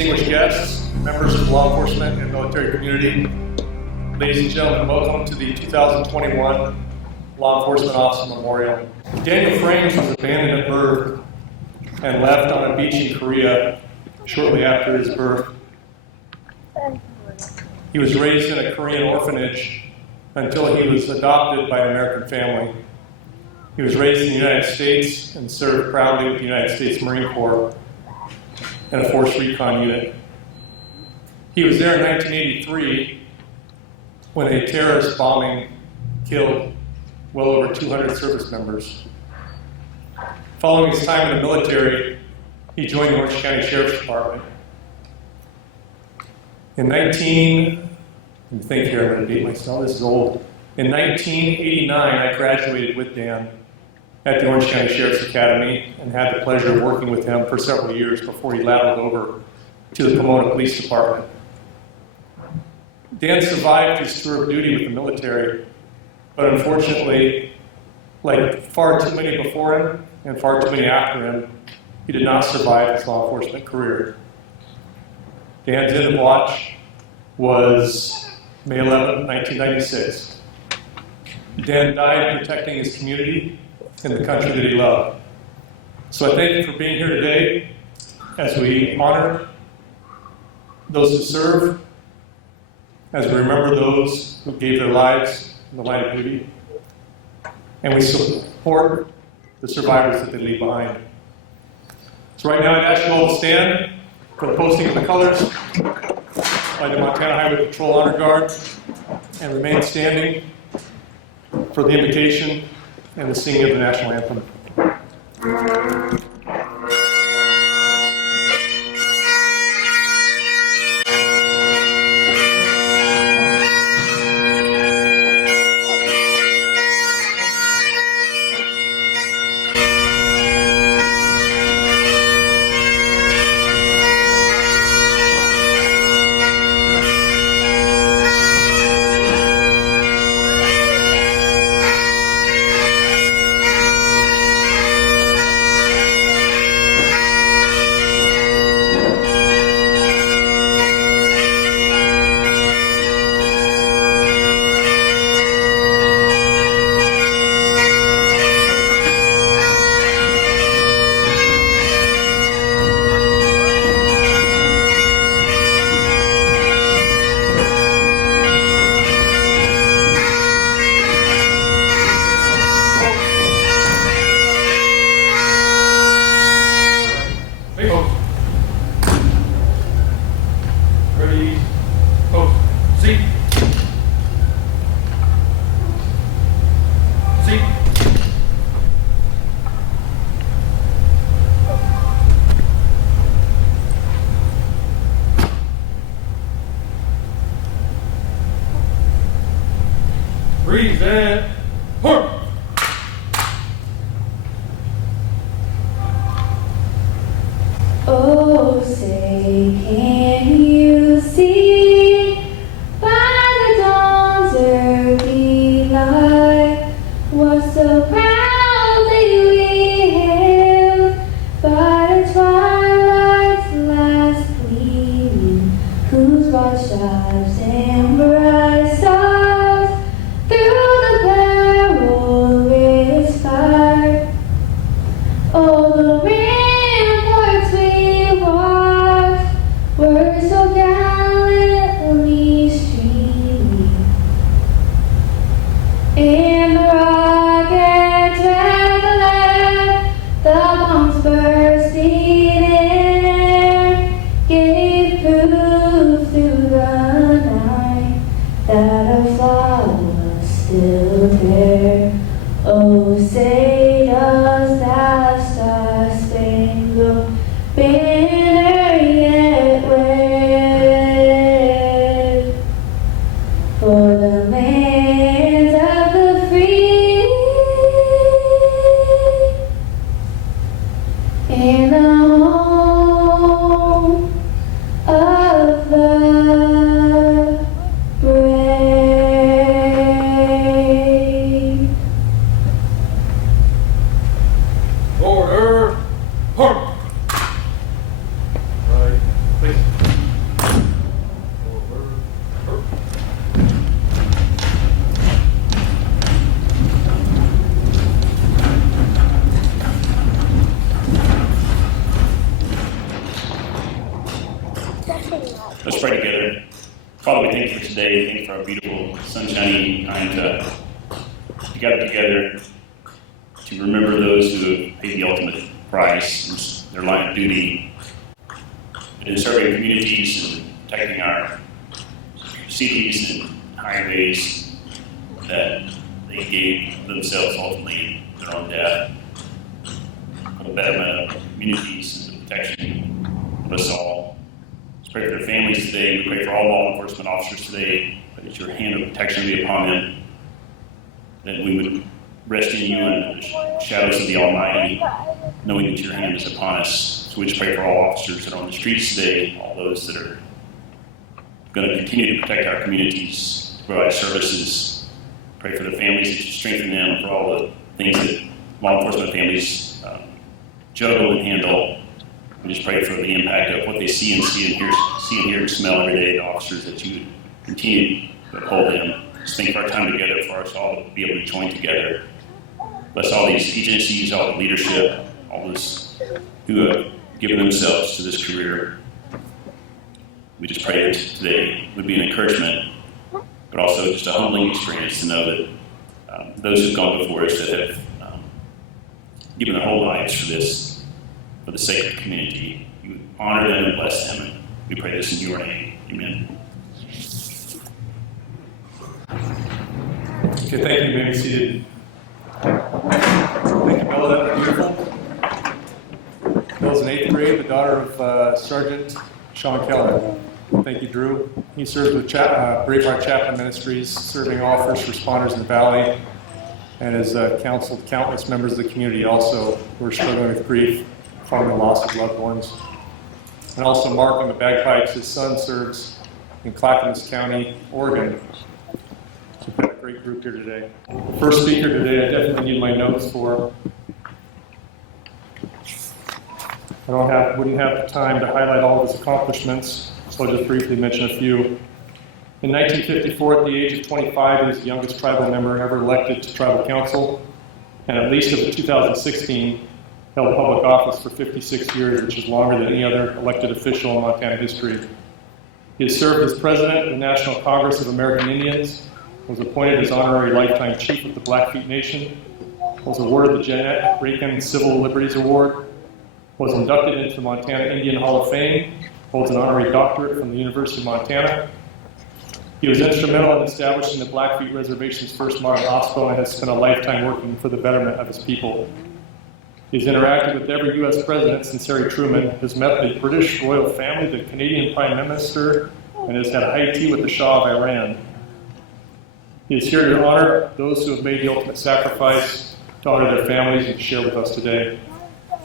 distinguished guests, members of the law enforcement and military community, ladies and gentlemen, welcome to the 2021 Law Enforcement Officer Memorial. Daniel Frames was abandoned at birth and left on a beach in Korea shortly after his birth. He was raised in a Korean orphanage until he was adopted by an American family. He was raised in the United States and served proudly with the United States Marine Corps and a force recon unit. He was there in 1983 when a terrorist bombing killed well over 200 service members. Following his time in the military, he joined the Orange County Sheriff's Department. In 1989, I graduated with Dan at the Orange County Sheriff's Academy and had the pleasure of working with him for several years before he lateraled over to the Pomona Police Department. Dan survived his tour of duty with the military, but unfortunately, like far too many before him and far too many after him, he did not survive his law enforcement career. Dan's end of watch was May 11, 1996. Dan died protecting his community and the country that he loved. So I thank you for being here today as we honor those who serve, as we remember those who gave their lives in the line of duty, and we support the survivors that they leave behind. So right now I'd ask you all to stand for the posting of the colors by the Montana Highway Patrol Honor Guard, and remain standing for the invocation and the singing of the national anthem. Breathe and horn. Oh, say, can you see by the dawn's early light what so proudly we hailed by the twilight's last gleaming, whose broad stripes and bright stars through the perilous fight. Oh, the ramparts we watched were so gallantly streaming, and the rockets red alert, the bombs bursting in air, gave proof through the night that our flag was still there. Oh, say does that star-spangled banner yet wave for the land of the free and the home of the brave. time to gather together to remember those who have paid the ultimate price in their line of duty in serving communities and protecting our cities and highways, that they gave themselves ultimately their own death for the betterment of communities and the protection of us all. Let's pray for their families today. We pray for all law enforcement officers today, that your hand of protection be upon them, that we would rest in you and the shadows of the Almighty, knowing that your hand is upon us. So we just pray for all officers that are on the streets today, all those that are going to continue to protect our communities, provide services. Pray for the families, that you strengthen them, for all the things that law enforcement families juggle and handle. We just pray for the impact of what they see and hear and smell every day, the officers, that you would continue to uphold them. Just think of our time together for us all to be able to join together. Bless all these agencies, all the leadership, all those who have given themselves to this career. We just pray that today would be an encouragement, but also just a humbling experience to know that those who've gone before us that have given their whole lives for this, for the sake of the community, you would honor them and bless them. And we pray this in your name. Amen. Okay, thank you. You may be seated. Thank you, Bella. That was beautiful. Bella's in 8th grade, the daughter of Sergeant Sean Keller. Thank you, Drew. He serves with Braveheart Chaplain Ministries, serving all first responders in the Valley, and has counseled countless members of the community also who are struggling with grief following the loss of loved ones. And also Mark on the bagpipes. His son serves in Clackamas County, Oregon. So we've got a great group here today. The first speaker today, I definitely need my notes for. Wouldn't have the time to highlight all of his accomplishments, so I'll just briefly mention a few. In 1954, at the age of 25, he was the youngest tribal member ever elected to tribal council, and at least of 2016, held public office for 56 years, which is longer than any other elected official in Montana history. He has served as president of the National Congress of American Indians, was appointed as honorary lifetime chief of the Blackfeet Nation, was awarded the Jeanette Rankin Civil Liberties Award, was inducted into the Montana Indian Hall of Fame, holds an honorary doctorate from the University of Montana. He was instrumental in establishing the Blackfeet Reservation's first modern hospital and has spent a lifetime working for the betterment of his people. He's interacted with every U.S. president since Harry Truman, has met the British royal family, the Canadian Prime Minister, and has had high tea with the Shah of Iran. He is here to honor those who have made the ultimate sacrifice, to honor their families, and to share with us today.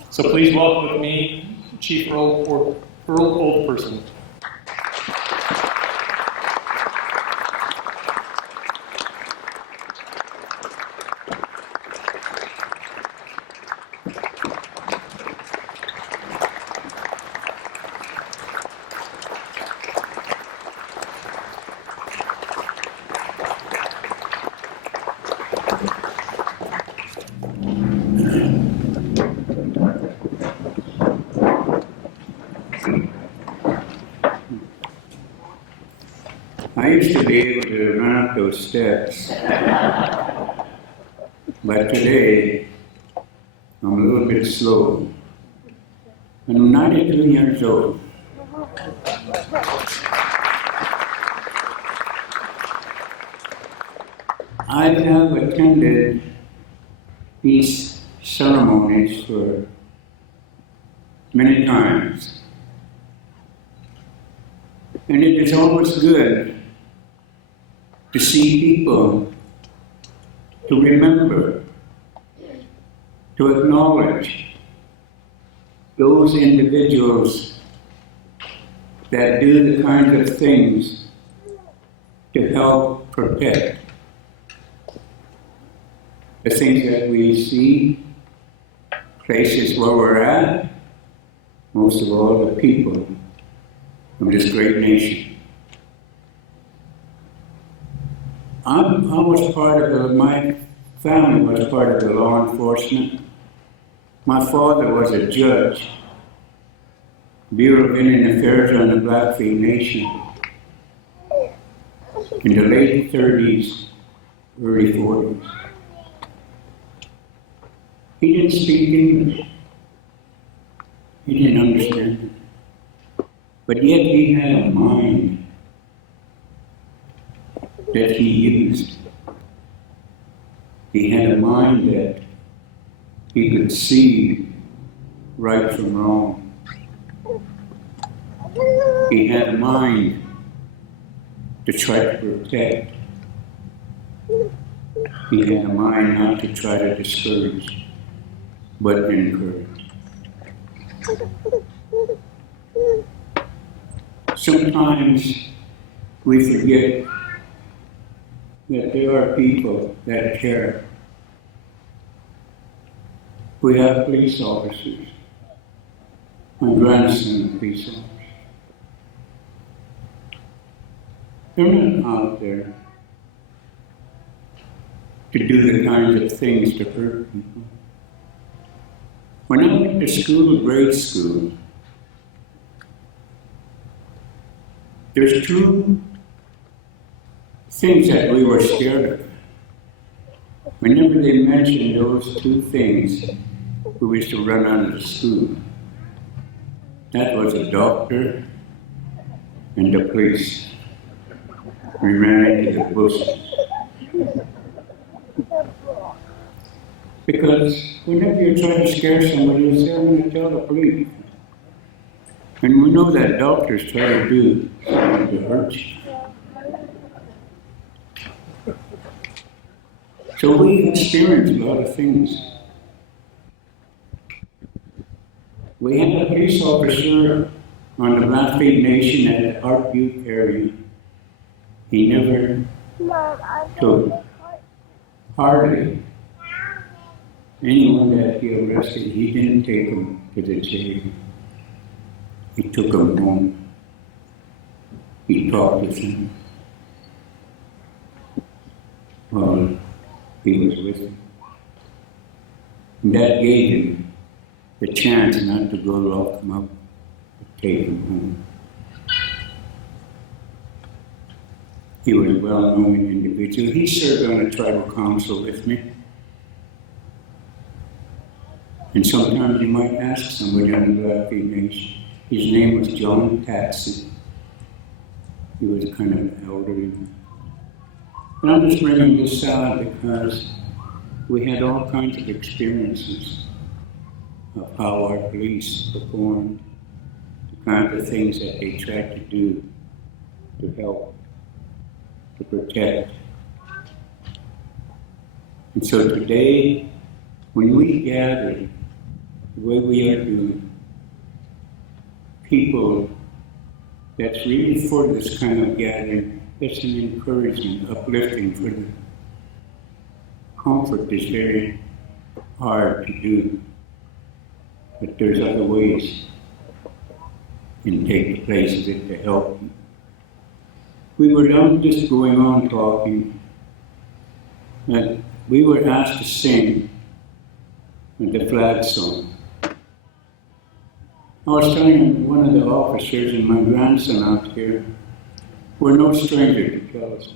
So please welcome with me Chief Earl Oldperson. I used to be able to run up those steps, but today I'm a little bit slow. I'm 92 years old. I have attended these ceremonies for many times, and it is always good to see people, to remember, to acknowledge those individuals that do the kinds of things to help protect the things that we see, places where we're at, most of all the people of this great nation. I was part of my family was part of the law enforcement. My father was a judge, Bureau of Indian Affairs on the Blackfeet Nation. In the late 30s, early 40s. He didn't speak English. He didn't understand it. But yet he had a mind that he used. He had a mind that he could see right from wrong. He had a mind to try to protect. He had a mind not to try to discourage, but encourage. Sometimes we forget that there are people that care. We have police officers. My grandson is a police officer. They're not out there to do the kinds of things to hurt people. When I went to school, grade school, there's two things that we were scared of. Whenever they mentioned those two things, we used to run out of the school. That was a doctor and the police. We ran into the bushes. Because whenever you're trying to scare somebody, you say, I'm going to tell the police. And we know that doctors try to do something to hurt you. So we experience a lot of things. We had a police officer on the Blackfeet Nation at the Art Butte area. He never took hardly anyone that he arrested. He didn't take them to the jail. He took them home. He talked with them while he was with them. And that gave him the chance not to go lock them up, but take them home. He was a well-known individual. He served on a tribal council with me. And sometimes you might ask somebody on the Blackfeet Nation. His name was John Taxi. He was kind of elderly. But I'm just bringing this out because we had all kinds of experiences of how our police performed, the kind of things that they tried to do to help, to protect. And so today, when we gather the way we are doing, people that's really for this kind of gathering, that's an encouragement, uplifting for them. Comfort is very hard to do, but there's other ways you can take the place of it to help you. We were not just going on talking, but we were asked to sing the flag song. I was telling one of the officers and my grandson out here, we're no stranger to Kalispell.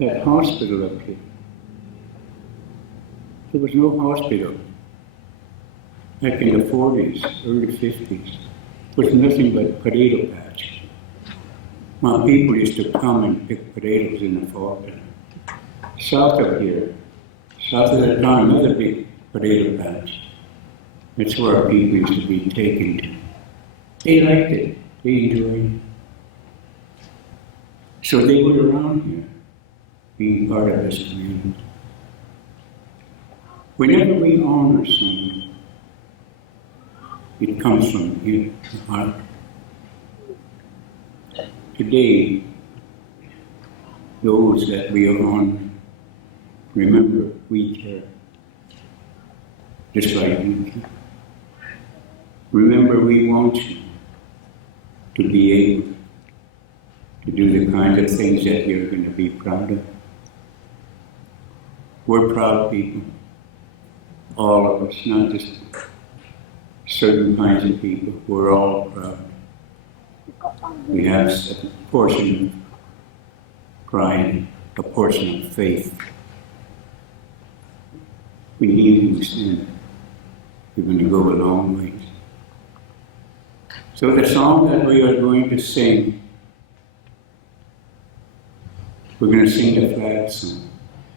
That hospital up here, there was no hospital. Back in the 40s, early 50s, was nothing but potato patch. My people used to come and pick potatoes in the Falkner. South of here, south of the town, another big potato patch. That's where our people used to be taken to. They liked it. They enjoyed it. So they were around here, being part of this community. Whenever we honor someone, it comes from here, the heart. Today, those that we are honoring, remember, we care. Just like you care. Remember, we want you to be able to do the kinds of things that you're going to be proud of. We're proud people, all of us, not just certain kinds of people. We're all proud. We have a portion of pride a portion of faith. We need these things. We're going to go a long way. So the song that we are going to sing, we're going to sing the flag song.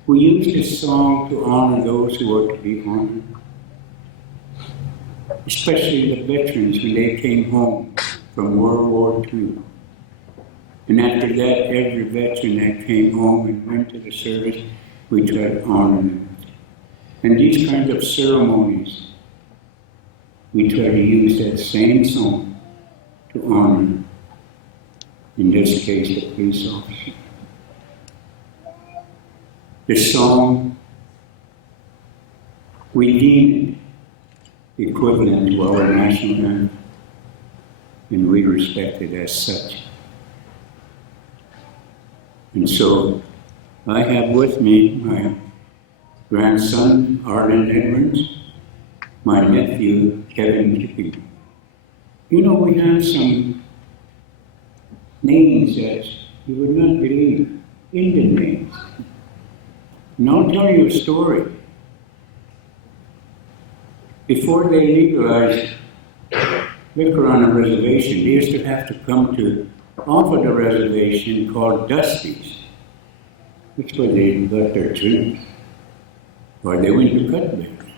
We use this song to honor those who are to be honored, especially the veterans when they came home from World War II. And after that, every veteran that came home and went to the service, we try to honor them. And these kinds of ceremonies, we try to use that same song to honor, in this case, the police officer. The song, we deem it equivalent to our national anthem, and we respect it as such. And so, I have with me my grandson, Arlen Edwards, my nephew, Kevin Tippy. You know, we have some names that you would not believe, Indian names. And I'll tell you a story. Before they legalized liquor on a reservation, they used to have to come to off of the reservation called Dusty's, which was they got their drinks, or they went to Cutbank.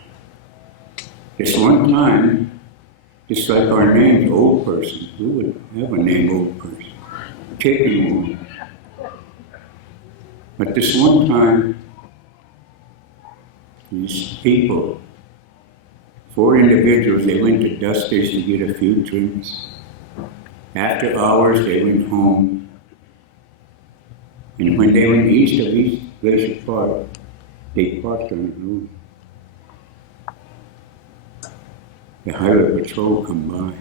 This one time, just like our name's Old Person, we would have a name Old Person, Kicking Woman. But this one time, these people, 4 individuals, they went to Dusty's to get a few drinks. After hours, they went home. And when they went east of East Glacier Park, they parked on the road. The highway patrol come by.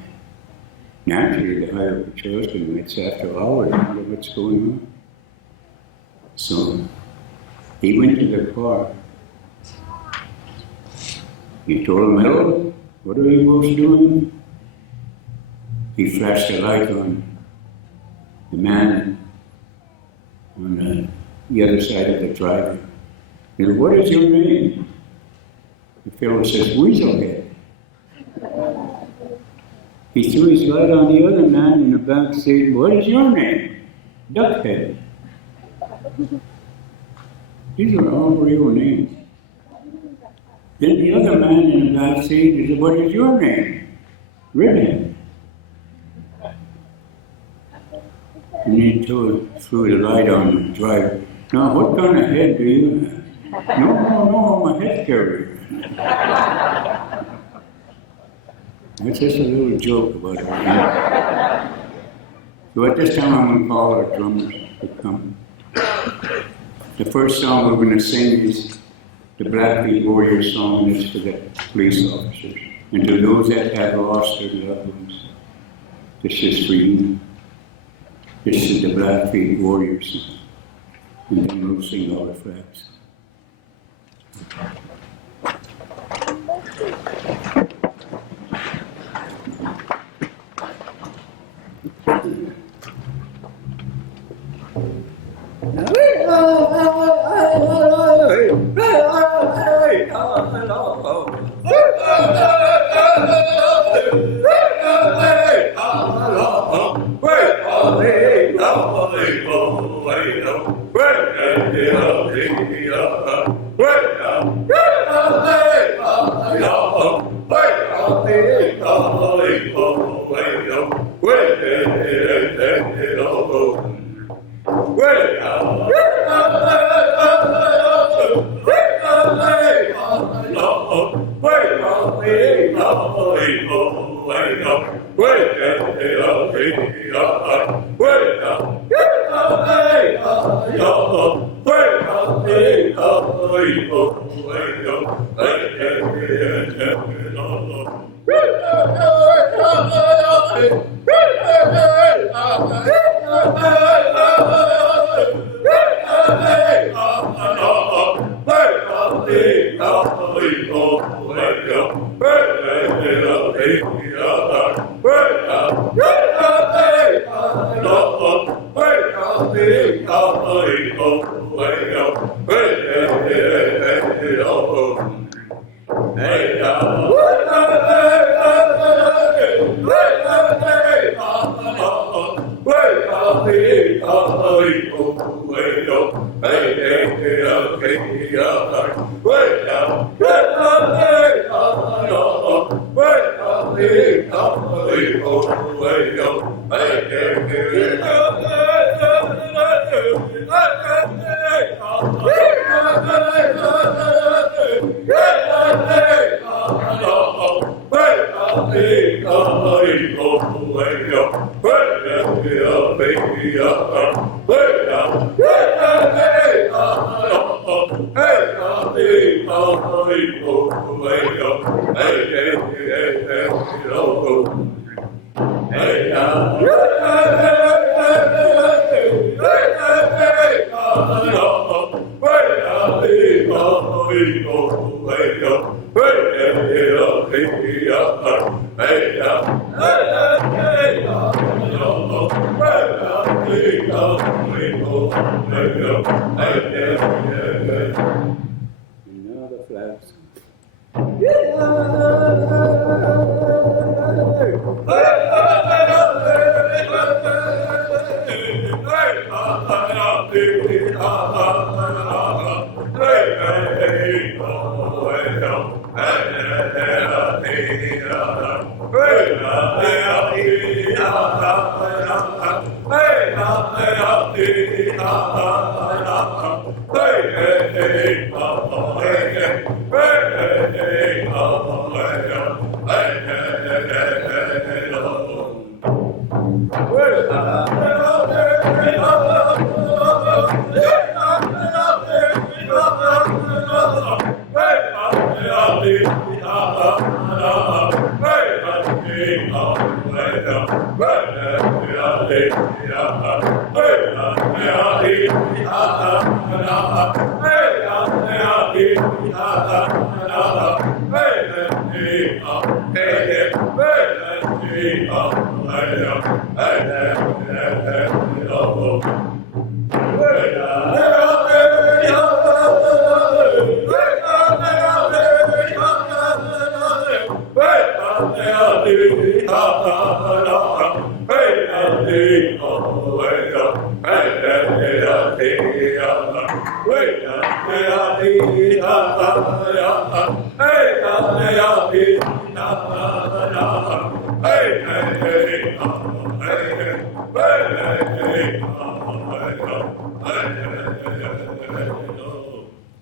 Naturally, the highway patrol's going, it's after hours, I wonder what's going on. So, he went to the car. He told him, hello, what are you both doing? He flashed a light on the man on the other side of the driver. He said, what is your name? The fellow says, Weaselhead. He threw his light on the other man in the back seat. What is your name? Duckhead. These are all real names. Then the other man in the back seat, he said, what is your name? Redhead. And he threw the light on the driver. Now, what kind of head do you have? No, I'm a head carrier. That's just a little joke about it. So at this time, I'm going to call our drummers to come. The first song we're going to sing is the Blackfeet Warrior song. Is for the police officers. And to those that have lost their loved ones, this is for you. This is the Blackfeet Warrior song. And then we'll sing all the flags. Another flaps.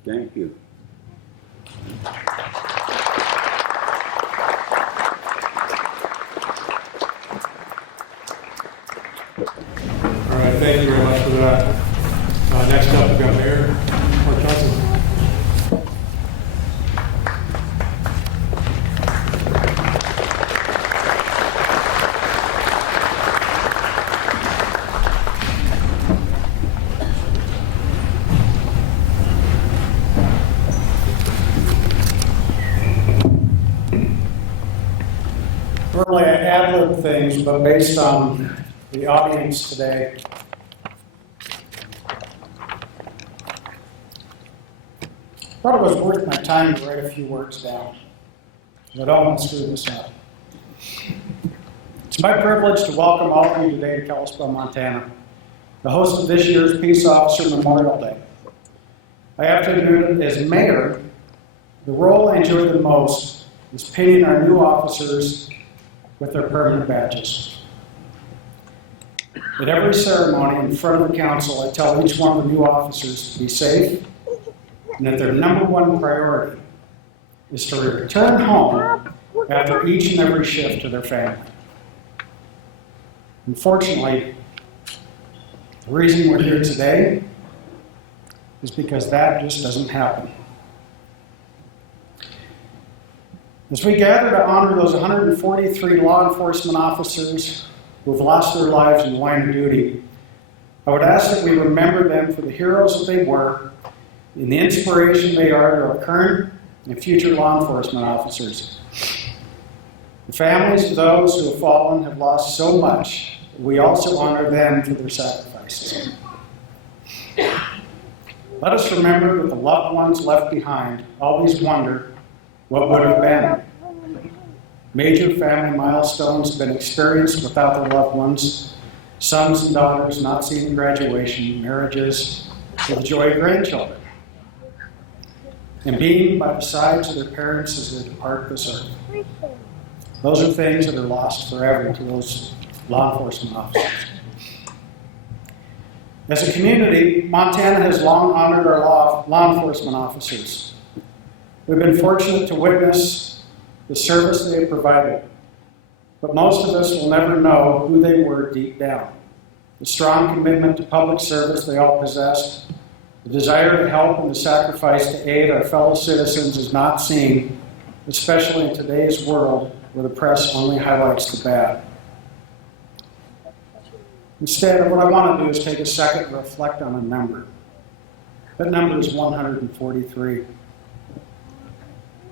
Thank you. All right, thank you very much for that. Next up, we've got Mayor Mark Johnson. Normally I ad-lib things, but based on the audience today, thought it was worth my time to write a few words down. I don't want to screw this up. It's my privilege to welcome all of you today to Kalispell, Montana, the host of this year's Peace Officer Memorial Day. I have to admit, as mayor, the role I enjoy the most is pinning our new officers with their permanent badges. At every ceremony in front of the council, I tell each one of the new officers to be safe and that their number one priority is to return home after each and every shift to their family. Unfortunately, the reason we're here today is because that just doesn't happen. As we gather to honor those 143 law enforcement officers who have lost their lives in the line of duty, I would ask that we remember them for the heroes that they were and the inspiration they are to our current and future law enforcement officers. The families of those who have fallen have lost so much, that we also honor them for their sacrifices. Let us remember that the loved ones left behind always wonder what would have been. Major family milestones have been experienced without their loved ones, sons and daughters not seeing graduation, marriages, and the joy of grandchildren. and being by the sides of their parents as they depart this earth. Those are things that are lost forever to those law enforcement officers. As a community, Montana has long honored our law enforcement officers. We've been fortunate to witness the service they have provided, but most of us will never know who they were deep down. The strong commitment to public service they all possessed, the desire to help and the sacrifice to aid our fellow citizens is not seen, especially in today's world where the press only highlights the bad. Instead, what I want to do is take a second to reflect on a number. That number is 143.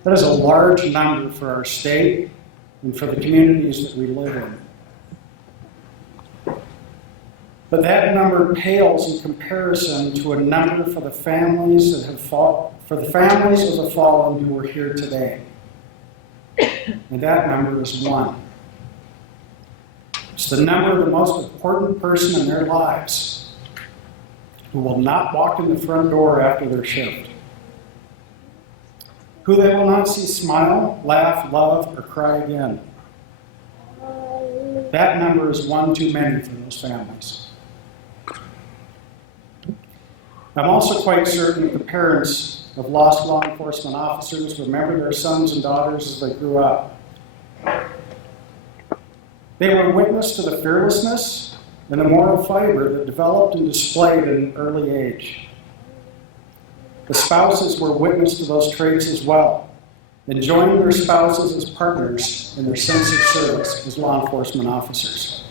That is a large number for our state and for the communities that we live in. But that number pales in comparison to a number for the families that have for the families of the fallen who are here today. And that number is 1. It's the number of the most important person in their lives who will not walk in the front door after their shift, who they will not see smile, laugh, love, or cry again. That number is 1 too many for those families. I'm also quite certain that the parents of lost law enforcement officers remember their sons and daughters as they grew up. They were witness to the fearlessness and the moral fiber that developed and displayed at an early age. The spouses were witness to those traits as well, and joining their spouses as partners in their sense of service as law enforcement officers.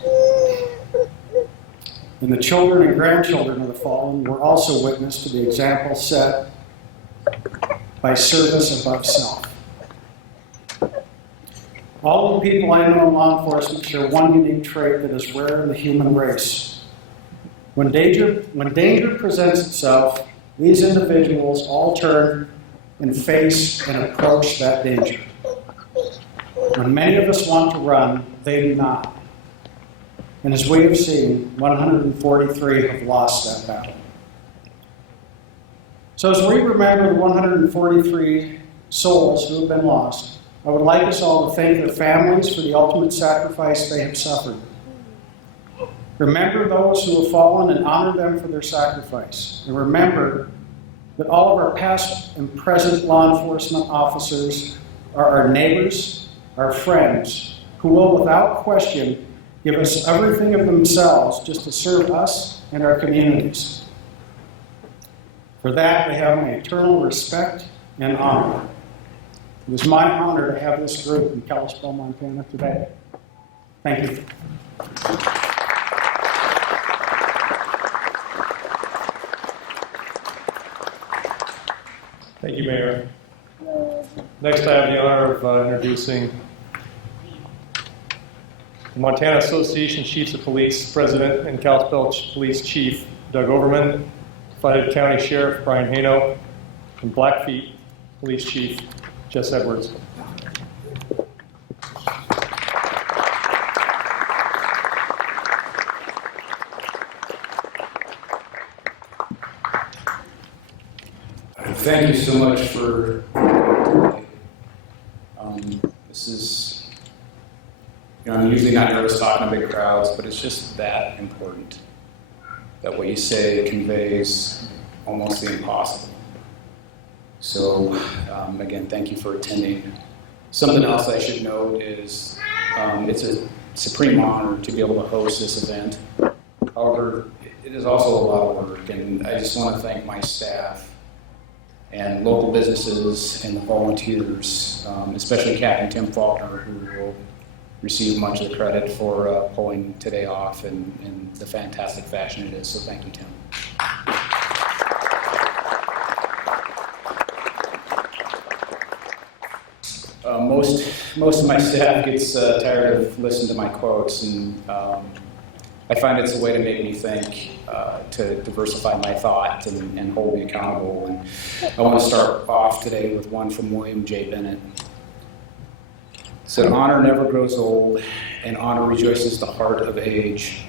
And the children and grandchildren of the fallen were also witness to the example set by service above self. All the people I know in law enforcement share one unique trait that is rare in the human race. When danger presents itself, these individuals all turn and face and approach that danger. When many of us want to run, they do not. And as we have seen, 143 have lost that battle. So as we remember the 143 souls who have been lost, I would like us all to thank their families for the ultimate sacrifice they have suffered. Remember those who have fallen and honor them for their sacrifice. And remember that all of our past and present law enforcement officers are our neighbors, our friends, who will without question give us everything of themselves just to serve us and our communities. For that, they have my eternal respect and honor. It is my honor to have this group in Kalispell, Montana today. Thank you. Thank you, Mayor. Next, I have the honor of introducing the Montana Association Chiefs of Police President and Kalispell Police Chief Doug Overman, Flathead County Sheriff Brian Haino, and Blackfeet Police Chief Jess Edwards. Thank you so much for this is, I'm usually not nervous talking to big crowds, but it's just that important that what you say conveys almost the impossible. So again, thank you for attending. Something else I should note is it's a supreme honor to be able to host this event. However, it is also a lot of work, and I just want to thank my staff and local businesses and the volunteers, especially Captain Tim Falkner, who will receive much of the credit for pulling today off in the fantastic fashion it is. So thank you, Tim. Most of my staff gets tired of listening to my quotes, and I find it's a way to make me think, to diversify my thought and hold me accountable. And I want to start off today with one from William J. Bennett. It said, "Honor never grows old, and honor rejoices the heart of age.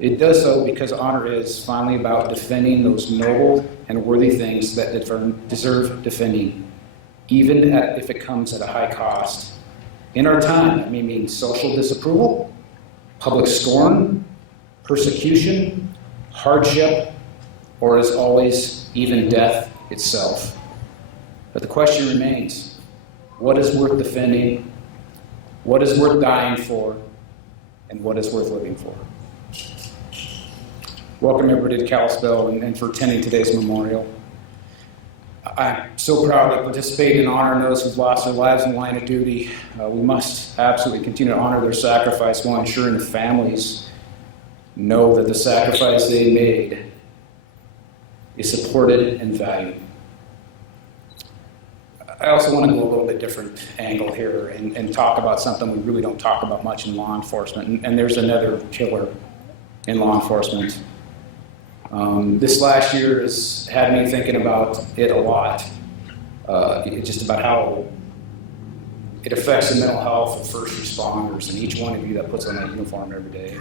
It does so because honor is finally about defending those noble and worthy things that deserve defending, even if it comes at a high cost. In our time, that may mean social disapproval, public scorn, persecution, hardship, or as always, even death itself. But the question remains, what is worth defending? What is worth dying for? And what is worth living for? Welcome everybody to Kalispell and for attending today's memorial. I'm so proud to participate in honoring those who've lost their lives in the line of duty. We must absolutely continue to honor their sacrifice while ensuring the families know that the sacrifice they made is supported and valued. I also want to go a little bit different angle here and talk about something we really don't talk about much in law enforcement, and there's another killer in law enforcement. This last year has had me thinking about it a lot, just about how it affects the mental health of first responders and each one of you that puts on that uniform every day.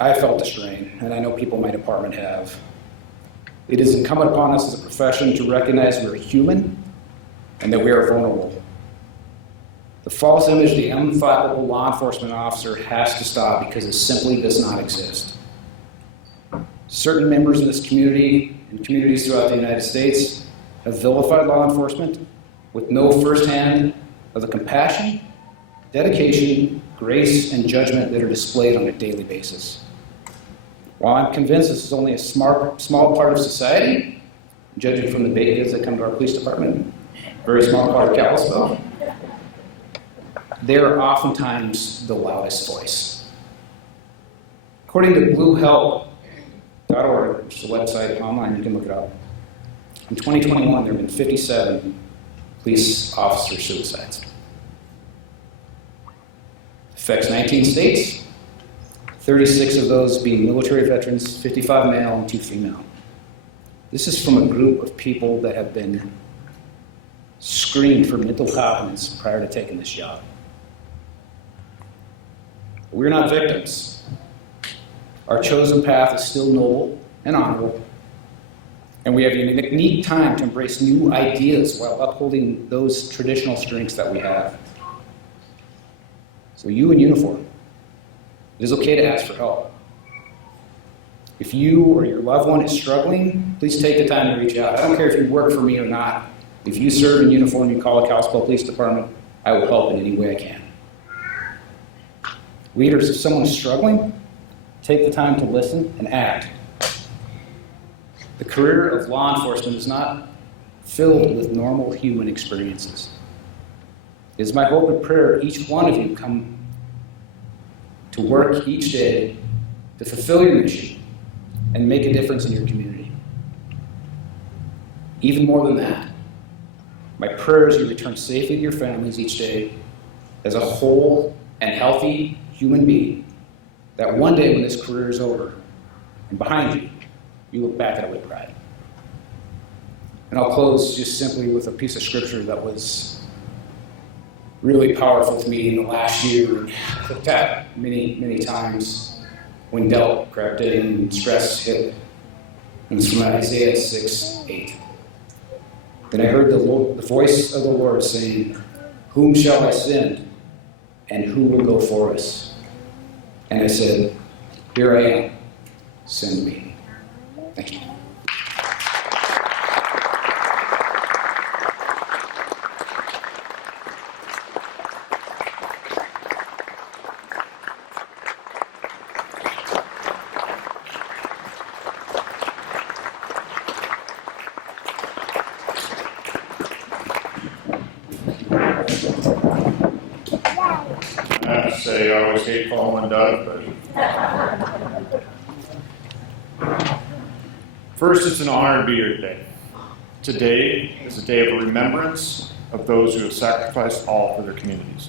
I felt the strain, and I know people in my department have. It is incumbent upon us as a profession to recognize we're human and that we are vulnerable. The false image of the unflappable law enforcement officer has to stop because it simply does not exist. Certain members in this community and communities throughout the United States have vilified law enforcement with no firsthand of the compassion, dedication, grace, and judgment that are displayed on a daily basis. While I'm convinced this is only a small part of society, judging from the baked goods that come to our police department, very small part of Kalispell, they are oftentimes the loudest voice. According to bluehelp.org, which is a website online, you can look it up, in 2021 there have been 57 police officer suicides. Affects 19 states, 36 of those being military veterans, 55 male and 2 female. This is from a group of people that have been screened for mental competence prior to taking this job. We're not victims. Our chosen path is still noble and honorable, and we have a unique time to embrace new ideas while upholding those traditional strengths that we have. So you in uniform, it is okay to ask for help. If you or your loved one is struggling, please take the time to reach out. I don't care if you work for me or not. If you serve in uniform, you call the Kalispell Police Department, I will help in any way I can. Leaders, if someone is struggling, take the time to listen and act. The career of law enforcement is not filled with normal human experiences. It is my hope and prayer each one of you come to work each day to fulfill your mission and make a difference in your community. Even more than that, my prayer is you return safely to your families each day as a whole and healthy human being, that one day when this career is over and behind you, you look back at it with pride. And I'll close just simply with a piece of scripture that was really powerful to me in the last year, and looked at many times when doubt crept in and stress hit. And it's from Isaiah 6:8. Then I heard the voice of the Lord saying, "Whom shall I send, and who will go for us?" And I said, "Here I am, send me." Thank you. I have to say, I always hate falling Doug, but first, it's an honor to be here today. Today is a day of remembrance of those who have sacrificed all for their communities.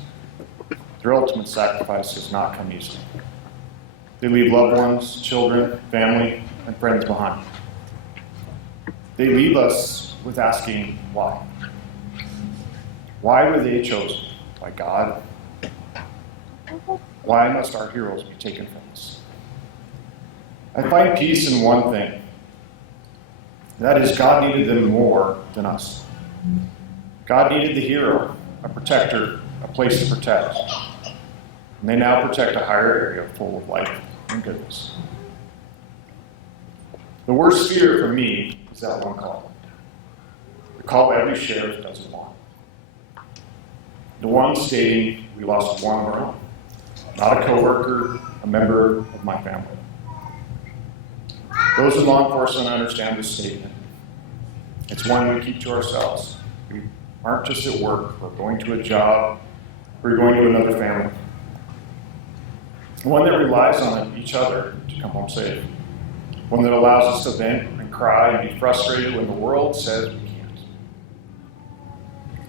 Their ultimate sacrifice has not come easily. They leave loved ones, children, family, and friends behind. They leave us with asking why. Why were they chosen by God? Why must our heroes be taken from us? I find peace in one thing. That is, God needed them more than us. God needed the hero, a protector, a place to protect. And they now protect a higher area full of life and goodness. The worst fear for me is that one call. The call every sheriff doesn't want. The one stating we lost one of our own. Not a coworker, a member of my family. Those in law enforcement understand this statement. It's one we keep to ourselves. We aren't just at work, or going to a job, or going to another family. One that relies on each other to come home safe. One that allows us to vent and cry and be frustrated when the world says we can't.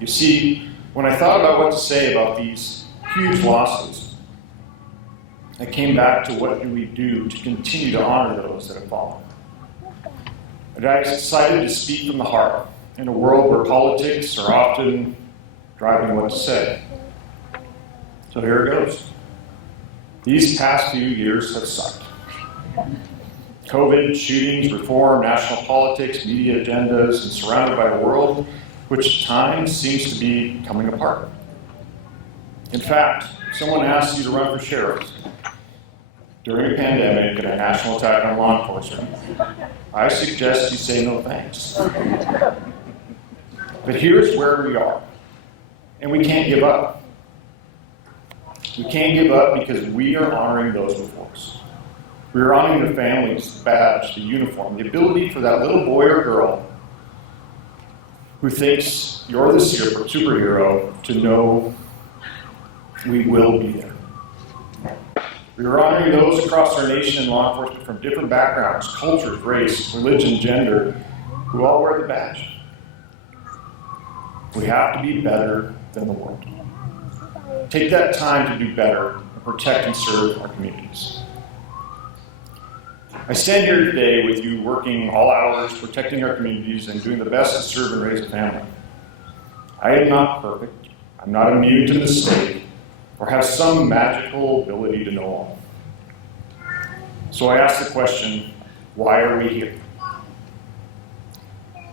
You see, when I thought about what to say about these huge losses, I came back to what do we do to continue to honor those that have fallen. And I decided to speak from the heart in a world where politics are often driving what to say. So here it goes. These past few years have sucked. COVID, shootings, reform, national politics, media agendas, and surrounded by a world which at times seems to be coming apart. In fact, if someone asks you to run for sheriff during a pandemic and a national attack on law enforcement, I suggest you say no thanks. But here's where we are, and we can't give up. We can't give up because we are honoring those before us. We are honoring the families, the badge, the uniform, the ability for that little boy or girl who thinks you're the superhero to know we will be there. We are honoring those across our nation in law enforcement from different backgrounds, cultures, race, religion, gender, who all wear the badge. We have to be better than the world. Take that time to do better and protect and serve our communities. I stand here today with you working all hours, protecting our communities, and doing the best to serve and raise a family. I am not perfect. I'm not immune to mistake or have some magical ability to know all. So I ask the question, why are we here?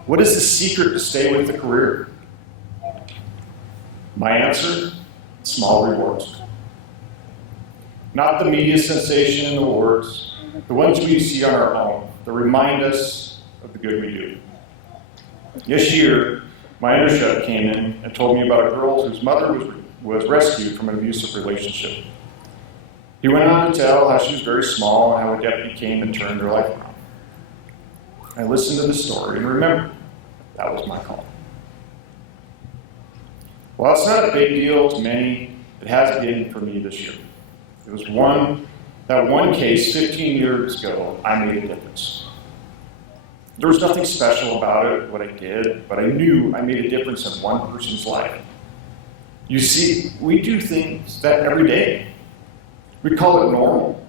What is the secret to stay with the career? My answer, small rewards. Not the media sensation and awards, the ones we see on our own that remind us of the good we do. This year, my undersheriff came in and told me about a girl whose mother was rescued from an abusive relationship. He went on to tell how she was very small and how a deputy came and turned her life around. I listened to the story and remembered that was my call. While it's not a big deal to many, it has been for me this year. It was that one case 15 years ago, I made a difference. There was nothing special about it, what I did, but I knew I made a difference in one person's life. You see, we do things that every day. We call it normal.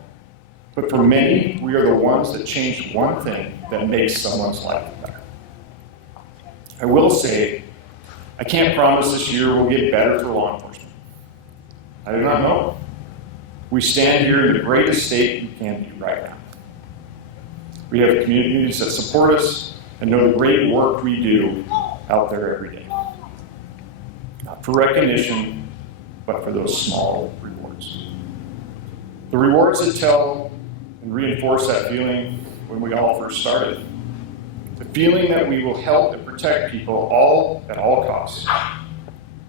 But for many, we are the ones that change one thing that makes someone's life better. I will say, I can't promise this year will get better for law enforcement. I do not know. We stand here in the greatest state we can be right now. We have communities that support us and know the great work we do out there every day. Not for recognition, but for those small rewards. The rewards that tell and reinforce that feeling when we all first started. The feeling that we will help and protect people all at all costs.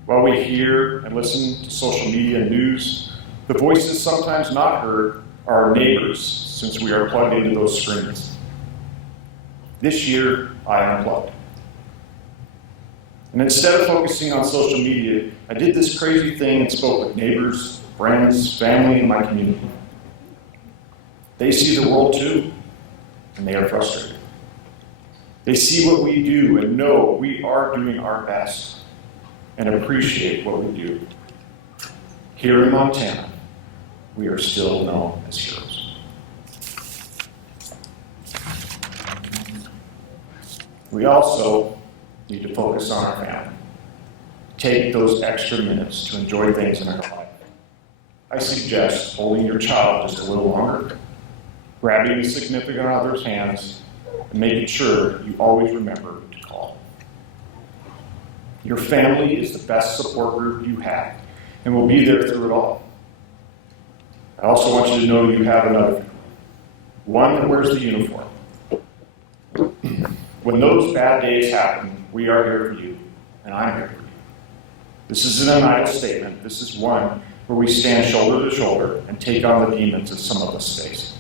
While we hear and listen to social media and news, the voices sometimes not heard are our neighbors, since we are plugged into those screens. This year, I unplugged. And instead of focusing on social media, I did this crazy thing and spoke with neighbors, friends, family, and my community. They see the world too, and they are frustrated. They see what we do and know we are doing our best and appreciate what we do. Here in Montana, we are still known as heroes. We also need to focus on our family. Take those extra minutes to enjoy things in our life. I suggest holding your child just a little longer, grabbing the significant other's hands, and making sure you always remember to call. Your family is the best support group you have, and will be there through it all. I also want you to know you have another family, one that wears the uniform. When those bad days happen, we are here for you, and I'm here for you. This isn't an idle statement. This is one where we stand shoulder to shoulder and take on the demons that some of us face.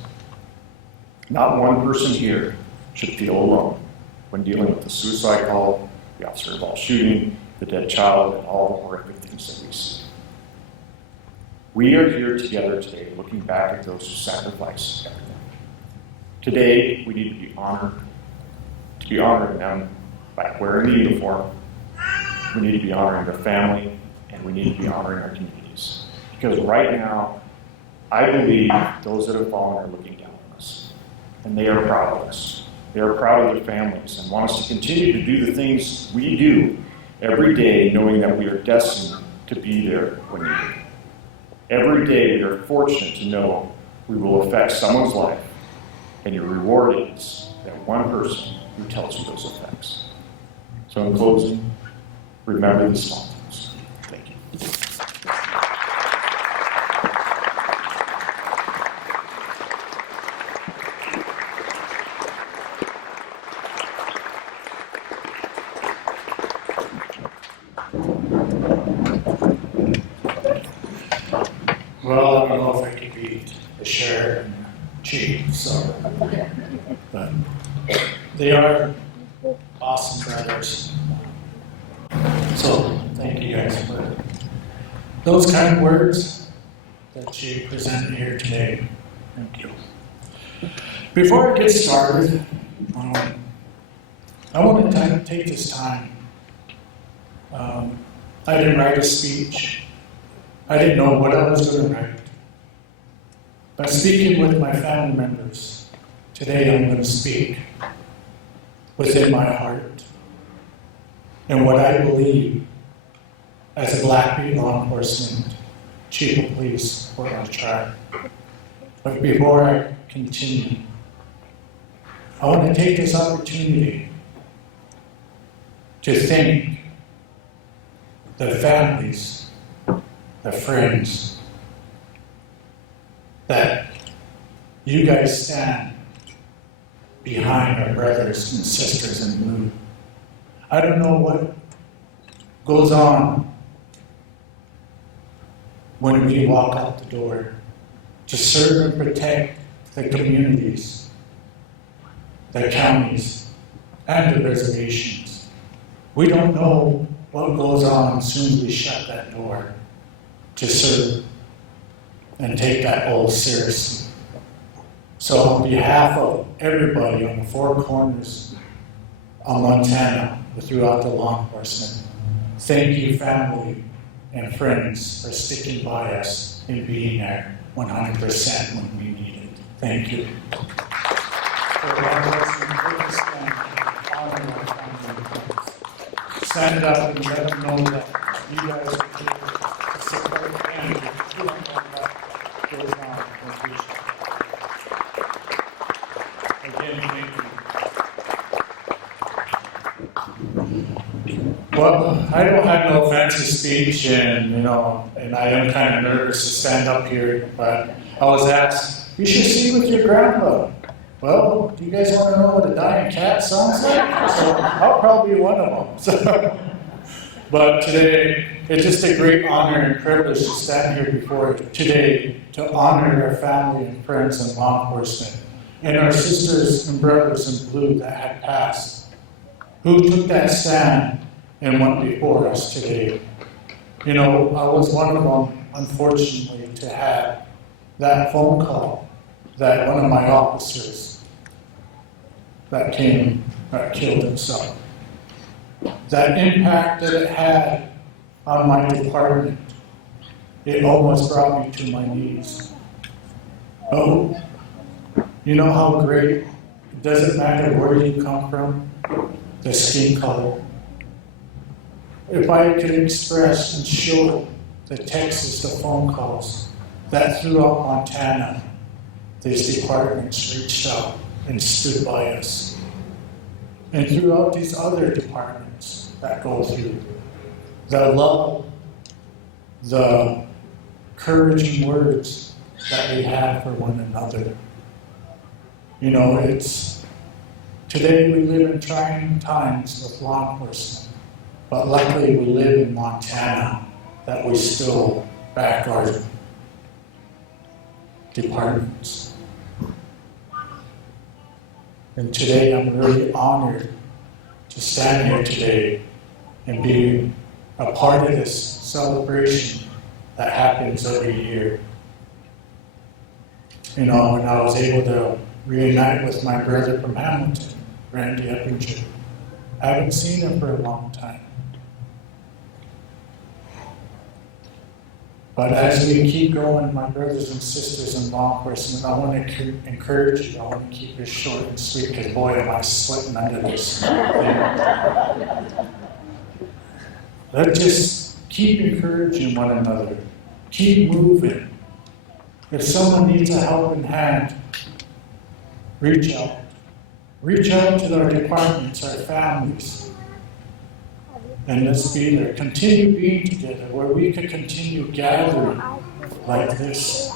Not one person here should feel alone when dealing with the suicide call, the officer-involved shooting, the dead child, and all the horrific things that we see. We are here together today looking back at those who sacrificed everything. Today, we need to be honoring them by wearing the uniform. We need to be honoring their family, and we need to be honoring our communities. Because right now, I believe those that have fallen are looking down on us, and they are proud of us. They are proud of their families and want us to continue to do the things we do every day, knowing that we are destined to be there when needed. Every day, we are fortunate to know we will affect someone's life, and your reward is that one person who tells you those effects. So in closing, remember the small things. Thank you. Well, I don't know if I could beat the sheriff and chief, so, but they are awesome brothers. So, thank you guys for those kind of words that you presented here today. Thank you. Before I get started, I want to take this time. I didn't write a speech. I didn't know what I was going to write. But speaking with my family members, today I'm going to speak within my heart and what I believe as a Blackfeet law enforcement chief of police for our tribe. But before I continue, I want to take this opportunity to thank the families, the friends, that you guys stand behind our brothers and sisters in blue. I don't know what goes on when we walk out the door to serve and protect the communities, the counties, and the reservations. We don't know what goes on as soon as we shut that door to serve and take that oath seriously. So on behalf of everybody on the four corners of Montana, throughout the law enforcement, thank you family and friends for sticking by us and being there 100% when we need it. Thank you. Stand up and let them know that you guys are here to support the family. You don't know what goes on when we share. Again, thank you. Well, I don't have no fancy speech, and I am kind of nervous to stand up here, but I was asked, you should sing with your grandpa. Well, do you guys want to know what a dying cat sounds like? So I'll probably be one of them. But today, it's just a great honor and privilege to stand here before you today to honor our family and friends in law enforcement and our sisters and brothers in blue that had passed, who took that stand and went before us today. I was one of them, unfortunately, to have that phone call that one of my officers that came killed himself. That impact that it had on my department, it almost brought me to my knees. Oh, you know how great, it doesn't matter where you come from, the skin color. If I could express and show the texts, the phone calls, that throughout Montana, these departments reached out and stood by us. And throughout these other departments that go through, the love, the encouraging words that we have for one another. You know, today we live in trying times with law enforcement, but luckily we live in Montana that we still back our departments. And today I'm really honored to stand here today and be a part of this celebration that happens every year. You know, and I was able to reunite with my brother from Hamilton, Randy Eppinger. I haven't seen him for a long time. But as we keep growing, my brothers and sisters in law enforcement, I want to encourage you. I want to keep this short and sweet, because boy, am I sweating under this. Let's just keep encouraging one another. Keep moving. If someone needs a helping hand, reach out. Reach out to our departments, our families. And let's be there. Continue being together, where we can continue gathering like this.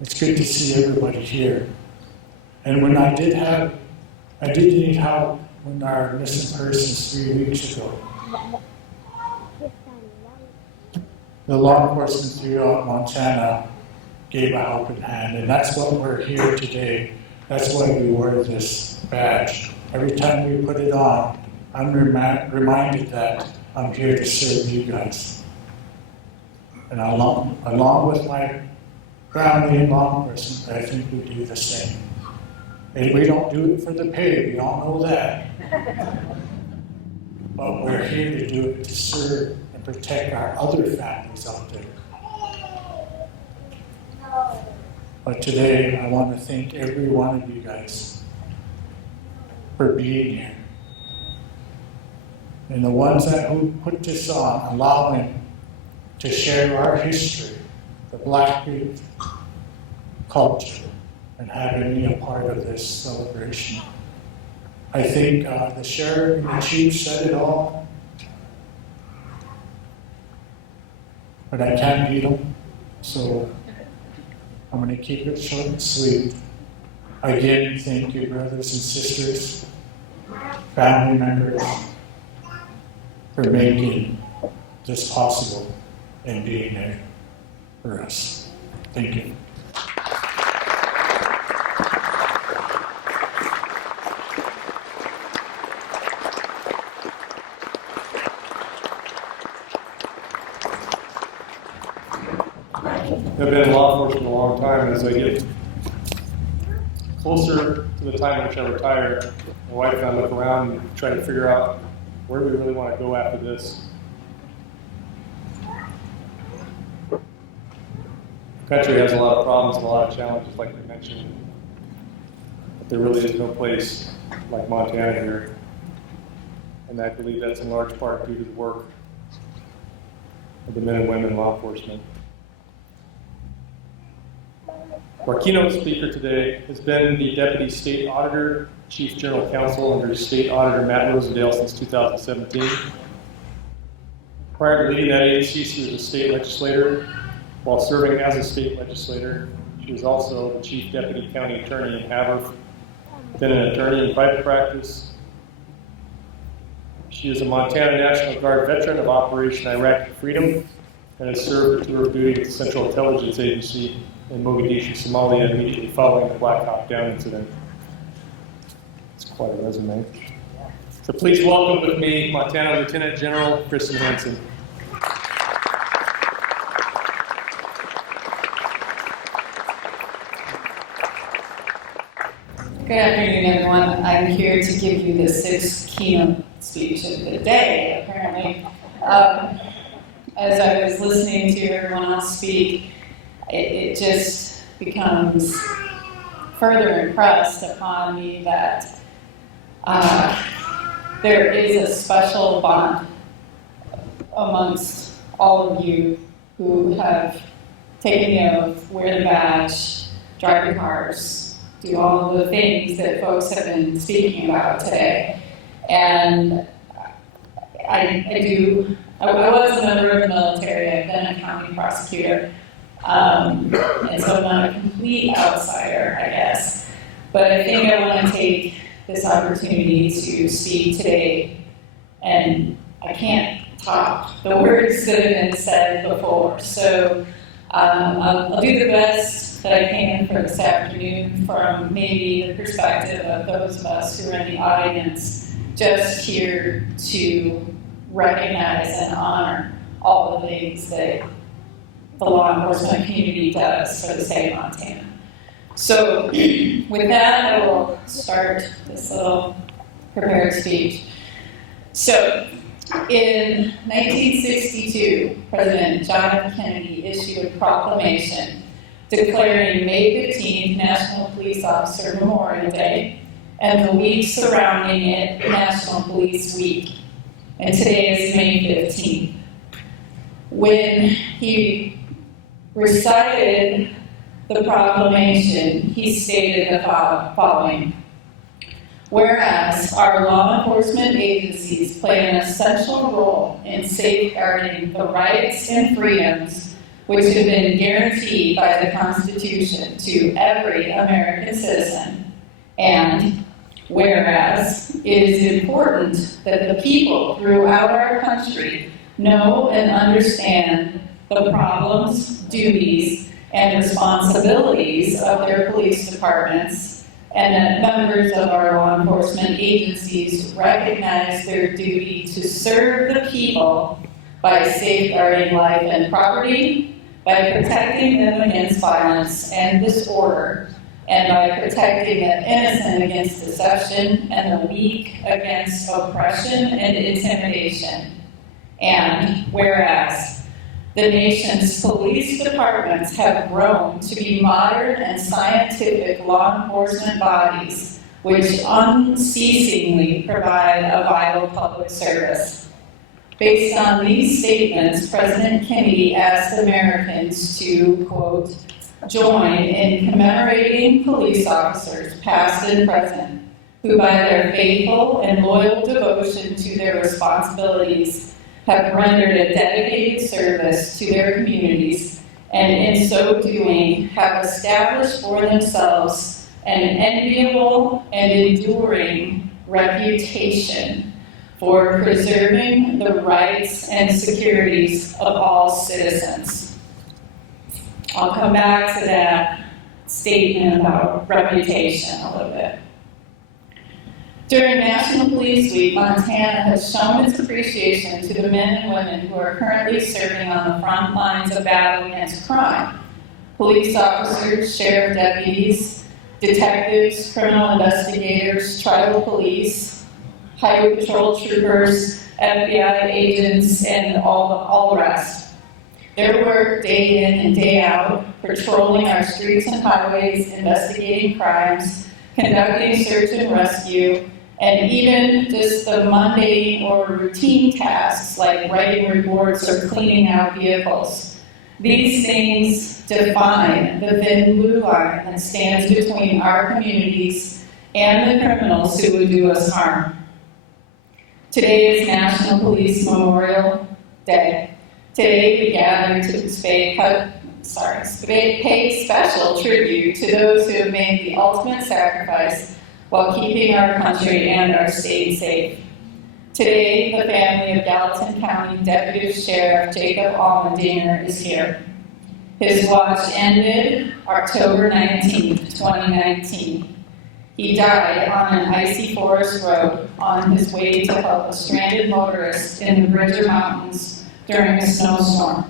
It's good to see everybody here. And when I did need help when our missing persons 3 weeks ago. The law enforcement throughout Montana gave a helping hand, and that's what we're here today. That's why we wear this badge. Every time we put it on, I'm reminded that I'm here to serve you guys. And along with my family and law enforcement, I think we do the same. And we don't do it for the pay, we all know that. But we're here to do it to serve and protect our other families out there. But today, I want to thank every one of you guys for being here. And the ones who put this on, allowing to share our history, the Black youth culture, and having me a part of this celebration. I think the sheriff and the chief said it all, but I can't beat them, so I'm going to keep it short and sweet. Again, thank you, brothers and sisters, family members, for making this possible and being there for us. Thank you. I've been in law enforcement a long time, and as I get closer to the time in which I retire, my wife and I look around and try to figure out where do we really want to go after this. The country has a lot of problems and a lot of challenges, like we mentioned, but there really is no place like Montana here, and I believe that's in large part due to the work of the men and women in law enforcement. Our keynote speaker today has been the Deputy State Auditor, Chief General Counsel under State Auditor Matt Rosendale since 2017. Prior to leading that agency, she was a state legislator. While serving as a state legislator, she was also the Chief Deputy County Attorney in Havre, then an attorney in private practice. She is a Montana National Guard veteran of Operation Iraqi Freedom and has served a tour of duty with the Central Intelligence Agency in Mogadishu, Somalia, immediately following the Black Hawk Down incident. It's quite a resume. So please welcome with me Montana Lieutenant General Kristen Hansen. Good afternoon, everyone. I'm here to give you the sixth keynote speech of the day, apparently. As I was listening to everyone else speak, it just becomes further impressed upon me that there is a special bond amongst all of you who have taking the oath, wear the badge, drive your cars, do all of the things that folks have been speaking about today. And I was a member of the military. I've been a county prosecutor. And so I'm not a complete outsider, I guess. But I think I want to take this opportunity to speak today, and I can't top the words that have been said before. So I'll do the best that I can for this afternoon from maybe the perspective of those of us who are in the audience, just here to recognize and honor all the things that the law enforcement community does for the state of Montana. So with that, I will start this little prepared speech. So in 1962, President John F. Kennedy issued a proclamation declaring May 15th National Police Officer Memorial Day and the week surrounding it National Police Week. And today is May 15th. When he recited the proclamation, he stated the following. Whereas our law enforcement agencies play an essential role in safeguarding the rights and freedoms which have been guaranteed by the Constitution to every American citizen, and whereas it is important that the people throughout our country know and understand the problems, duties, and responsibilities of their police departments, and that members of our law enforcement agencies recognize their duty to serve the people by safeguarding life and property, by protecting them against violence and disorder, and by protecting the innocent against deception and the weak against oppression and intimidation. And whereas the nation's police departments have grown to be modern and scientific law enforcement bodies which unceasingly provide a vital public service. Based on these statements, President Kennedy asked Americans to, quote, join in commemorating police officers, past and present, who by their faithful and loyal devotion to their responsibilities have rendered a dedicated service to their communities, and in so doing have established for themselves an enviable and enduring reputation for preserving the rights and securities of all citizens. I'll come back to that statement about reputation a little bit. During National Police Week, Montana has shown its appreciation to the men and women who are currently serving on the front lines of battle against crime. Police officers, sheriff deputies, detectives, criminal investigators, tribal police, highway patrol troopers, FBI agents, and all the rest. Their work day in and day out, patrolling our streets and highways, investigating crimes, conducting search and rescue, and even just the mundane or routine tasks like writing reports or cleaning out vehicles. These things define the thin blue line that stands between our communities and the criminals who would do us harm. Today is National Police Memorial Day. Today we gather to pay special tribute to those who have made the ultimate sacrifice while keeping our country and our state safe. Today, the family of Gallatin County Deputy Sheriff Jacob Allmendinger is here. His watch ended October 19, 2019. He died on an icy forest road on his way to help a stranded motorist in the Bridger Mountains during a snowstorm.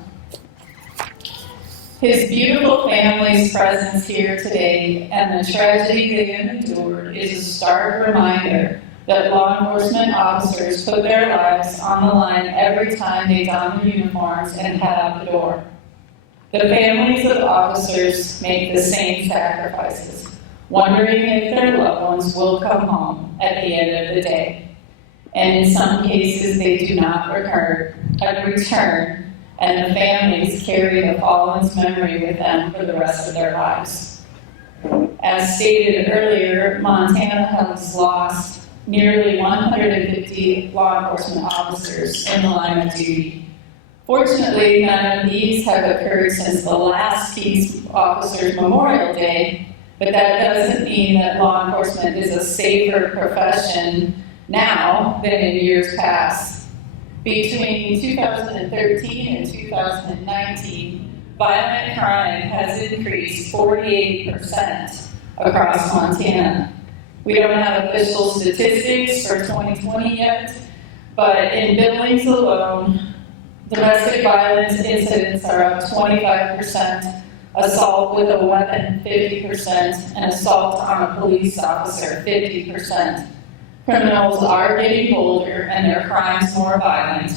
His beautiful family's presence here today and the tragedy they have endured is a stark reminder that law enforcement officers put their lives on the line every time they don their uniforms and head out the door. The families of officers make the same sacrifices, wondering if their loved ones will come home at the end of the day. And in some cases, they do not return, and the families carry the fallen's memory with them for the rest of their lives. As stated earlier, Montana has lost nearly 150 law enforcement officers in the line of duty. Fortunately, none of these have occurred since the last Peace Officers Memorial Day, but that doesn't mean that law enforcement is a safer profession now than in years past. Between 2013 and 2019, violent crime has increased 48% across Montana. We don't have official statistics for 2020 yet, but in Billings alone, domestic violence incidents are up 25%, assault with a weapon 50%, and assault on a police officer 50%. Criminals are getting bolder and their crimes more violent,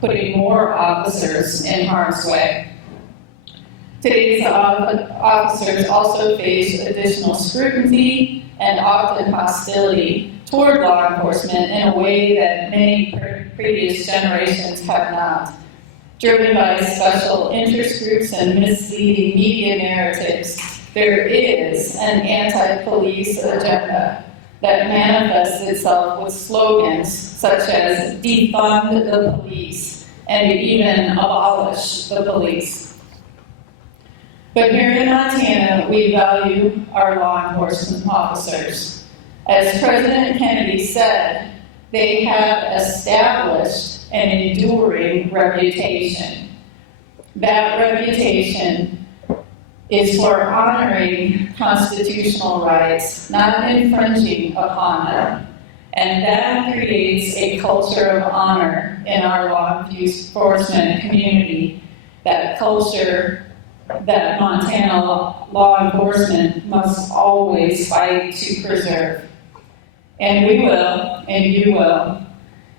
putting more officers in harm's way. Today's officers also face additional scrutiny and often hostility toward law enforcement in a way that many previous generations have not. Driven by special interest groups and misleading media narratives, there is an anti-police agenda that manifests itself with slogans such as defund the police and even abolish the police. But here in Montana, we value our law enforcement officers. As President Kennedy said, they have established an enduring reputation. That reputation is for honoring constitutional rights, not infringing upon them. And that creates a culture of honor in our law enforcement community, that culture that Montana law enforcement must always fight to preserve. And we will, and you will.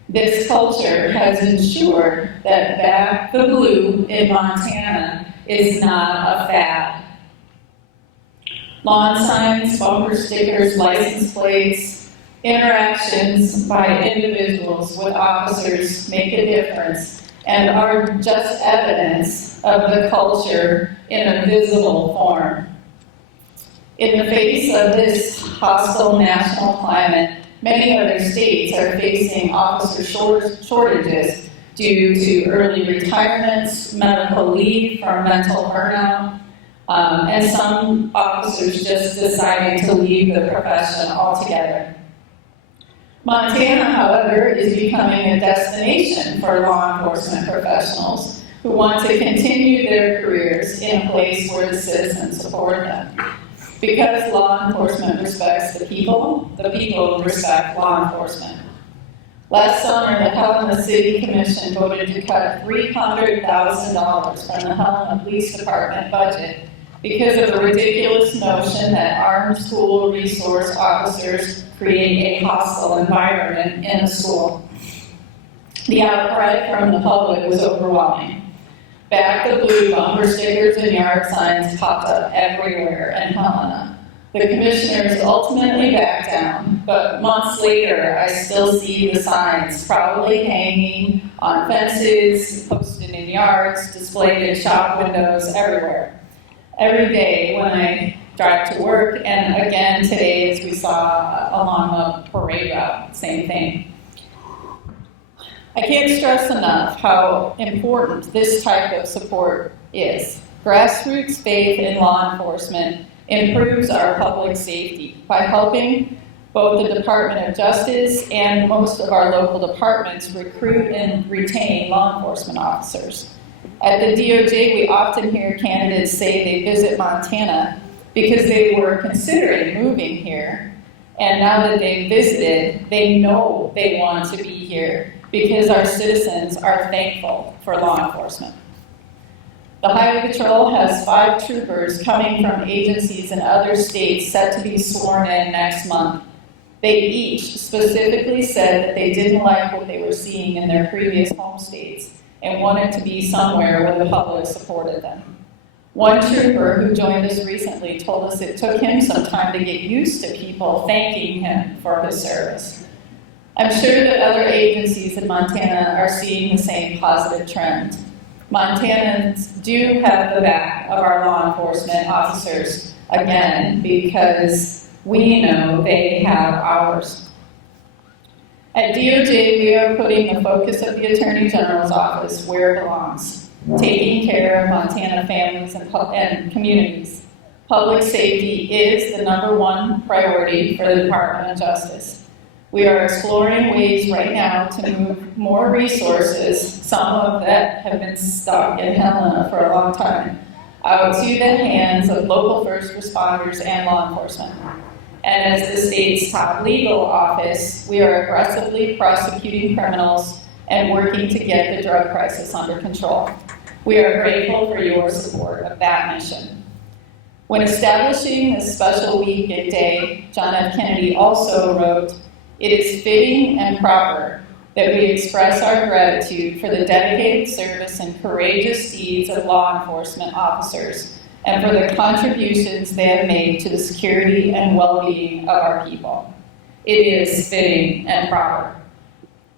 This culture has ensured that Back the Blue in Montana is not a fad. Lawn signs, bumper stickers, license plates, interactions by individuals with officers make a difference and are just evidence of the culture in a visible form. In the face of this hostile national climate, many other states are facing officer shortages due to early retirements, medical leave from mental burnout, and some officers just deciding to leave the profession altogether. Montana, however, is becoming a destination for law enforcement professionals who want to continue their careers in a place where the citizens support them. Because law enforcement respects the people respect law enforcement. Last summer, the Helena City Commission voted to cut $300,000 from the Helena Police Department budget because of the ridiculous notion that armed school resource officers create a hostile environment in a school. The outcry from the public was overwhelming. Back the Blue bumper stickers and yard signs popped up everywhere in Helena. The commissioners ultimately backed down, but months later, I still see the signs probably hanging on fences, posted in yards, displayed in shop windows, everywhere. Every day when I drive to work, and again today as we saw along the parade route, same thing. I can't stress enough how important this type of support is. Grassroots faith in law enforcement improves our public safety by helping both the Department of Justice and most of our local departments recruit and retain law enforcement officers. At the DOJ, we often hear candidates say they visit Montana because they were considering moving here, and now that they've visited, they know they want to be here because our citizens are thankful for law enforcement. The Highway Patrol has 5 troopers coming from agencies in other states set to be sworn in next month. They each specifically said that they didn't like what they were seeing in their previous home states and wanted to be somewhere where the public supported them. One trooper who joined us recently told us it took him some time to get used to people thanking him for his service. I'm sure that other agencies in Montana are seeing the same positive trend. Montanans do have the back of our law enforcement officers, again, because we know they have ours. At DOJ, we are putting the focus of the Attorney General's office where it belongs, taking care of Montana families and communities. Public safety is the #1 priority for the Department of Justice. We are exploring ways right now to move more resources, some of that have been stuck in Helena for a long time, out to the hands of local first responders and law enforcement. And as the state's top legal office, we are aggressively prosecuting criminals and working to get the drug crisis under control. We are grateful for your support of that mission. When establishing this special week and day, John F. Kennedy also wrote, "It is fitting and proper that we express our gratitude for the dedicated service and courageous deeds of law enforcement officers and for the contributions they have made to the security and well-being of our people. It is fitting and proper.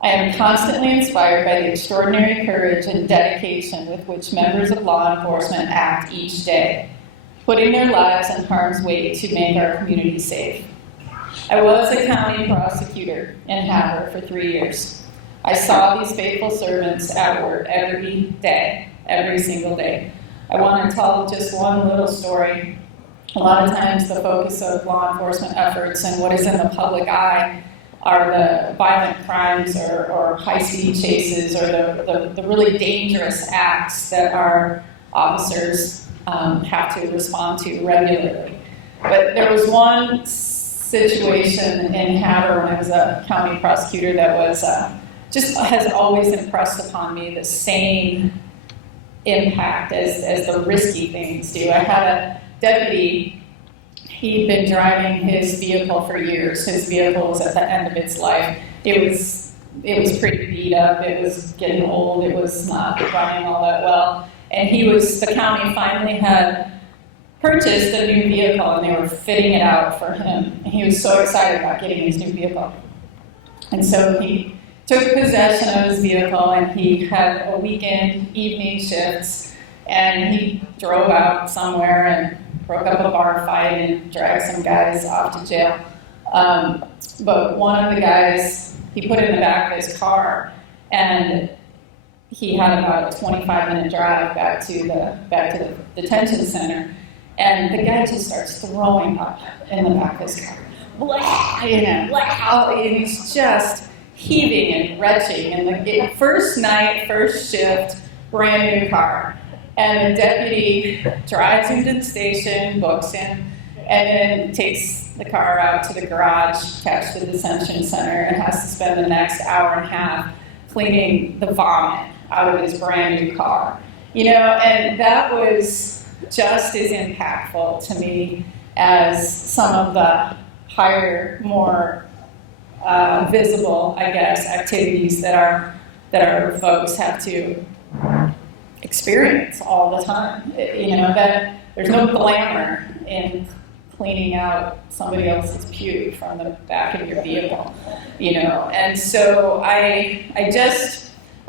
I am constantly inspired by the extraordinary courage and dedication with which members of law enforcement act each day, putting their lives in harm's way to make our community safe. I was a county prosecutor in Havre for 3 years. I saw these faithful servants at work every day, every single day. I want to tell just one little story. A lot of times the focus of law enforcement efforts and what is in the public eye are the violent crimes or high-speed chases or the really dangerous acts that our officers have to respond to regularly. But there was one situation in Havre when I was a county prosecutor that was just has always impressed upon me the same impact as the risky things do. I had a deputy, he'd been driving his vehicle for years. His vehicle was at the end of its life. It was pretty beat up, it was getting old, it was not running all that well. And the county finally had purchased a new vehicle and they were fitting it out for him. And he was so excited about getting his new vehicle. And so he took possession of his vehicle and he had a weekend evening shifts and he drove out somewhere and broke up a bar fight and dragged some guys off to jail. But one of the guys, he put it in the back of his car and he had about a 25-minute drive back to the detention center. And the guy just starts throwing up in the back of his car. Blah, blah, and he's just heaving and retching. And the first night, first shift, brand new car. And the deputy drives him to the station, books him, and then takes the car out to the garage attached to the detention center and has to spend the next hour and a half cleaning the vomit out of his brand new car. And that was just as impactful to me as some of the higher, more visible, I guess, activities that our folks have to experience all the time. That there's no glamour in cleaning out somebody else's puke from the back of your vehicle, And so I'd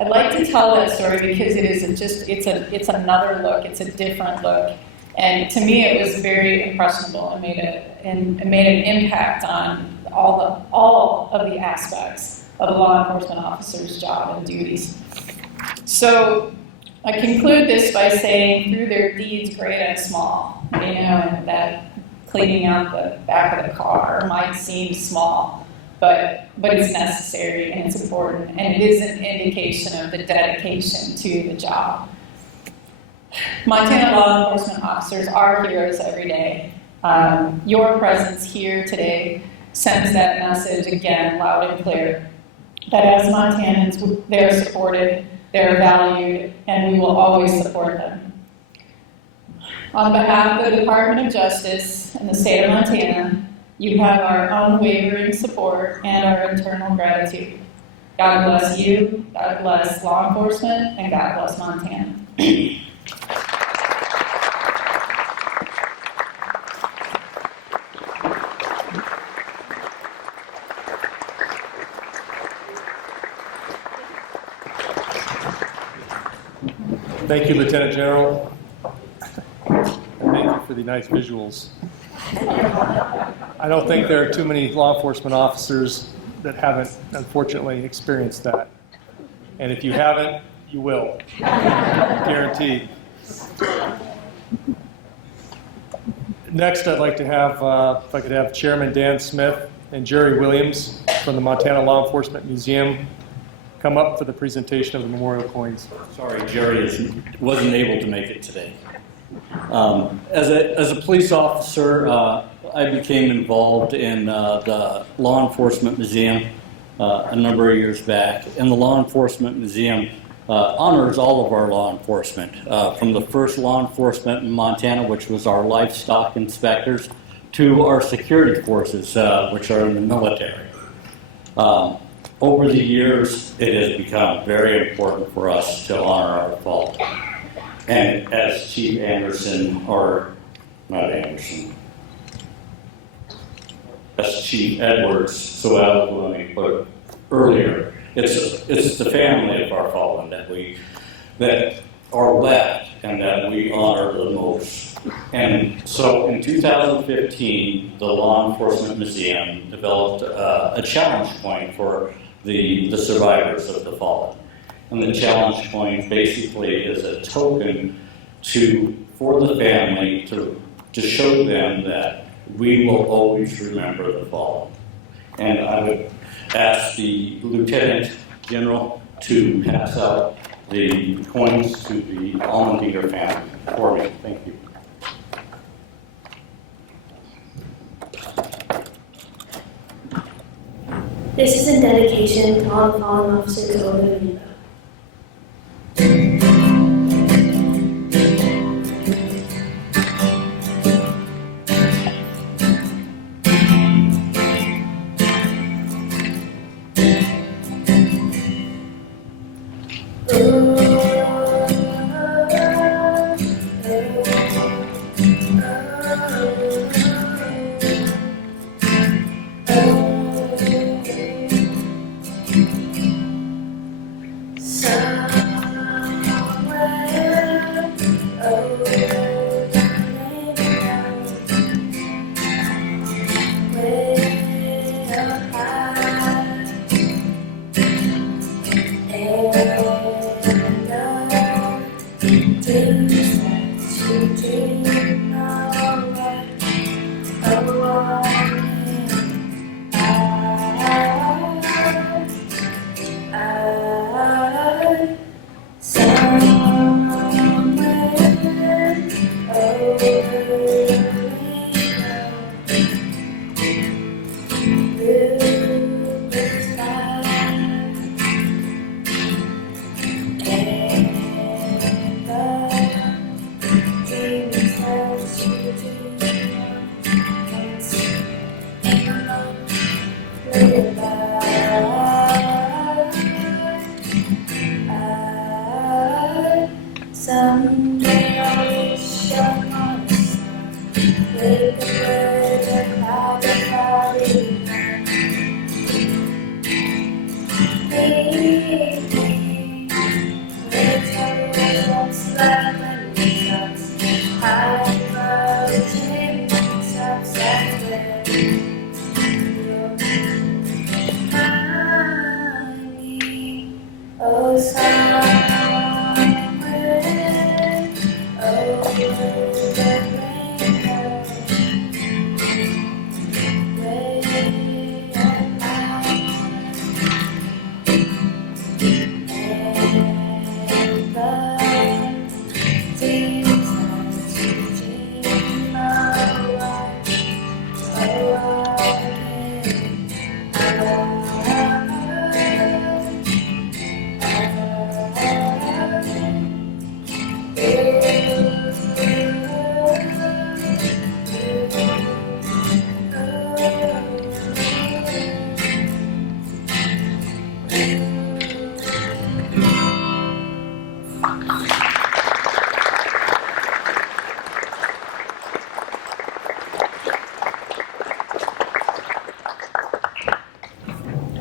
like to tell that story because it's another look, it's a different look, and to me it was very impressionable. It made an impact on all of the aspects of a law enforcement officer's job and duties. So I conclude this by saying, through their deeds, great and small, and that cleaning out the back of the car might seem small. But it's necessary and it's important, and it is an indication of the dedication to the job. Montana law enforcement officers are heroes every day. Your presence here today sends that message again loud and clear, that as Montanans, they're supported, they're valued, and we will always support them. On behalf of the Department of Justice and the state of Montana, you have our unwavering support and our eternal gratitude. God bless you, God bless law enforcement, and God bless Montana. Thank you, Lieutenant General. And thank you for the nice visuals. I don't think there are too many law enforcement officers that haven't, unfortunately, experienced that. And if you haven't, you will. Guaranteed. Next, I'd like to have, if I could have Chairman Dan Smith and Jerry Williams from the Montana Law Enforcement Museum come up for the presentation of the memorial coins. Sorry, Jerry wasn't able to make it today. As a police officer, I became involved in the Law Enforcement Museum a number of years back. And the Law Enforcement Museum honors all of our law enforcement, from the first law enforcement in Montana, which was our livestock inspectors, to our security forces, which are in the military. Over the years, it has become very important for us to honor our fallen. And as Chief Anderson, or not Anderson, as Chief Edwards so eloquently put earlier, it's the family of our fallen that are left and that we honor the most. And so in 2015, the Law Enforcement Museum developed a challenge point for the survivors of the fallen. And the challenge point basically is a token for the family to show them that we will always remember the fallen. And I would ask the Lieutenant General to pass out the coins to the Allmendinger family for me. Thank you. This is in dedication to all the fallen officers over the window.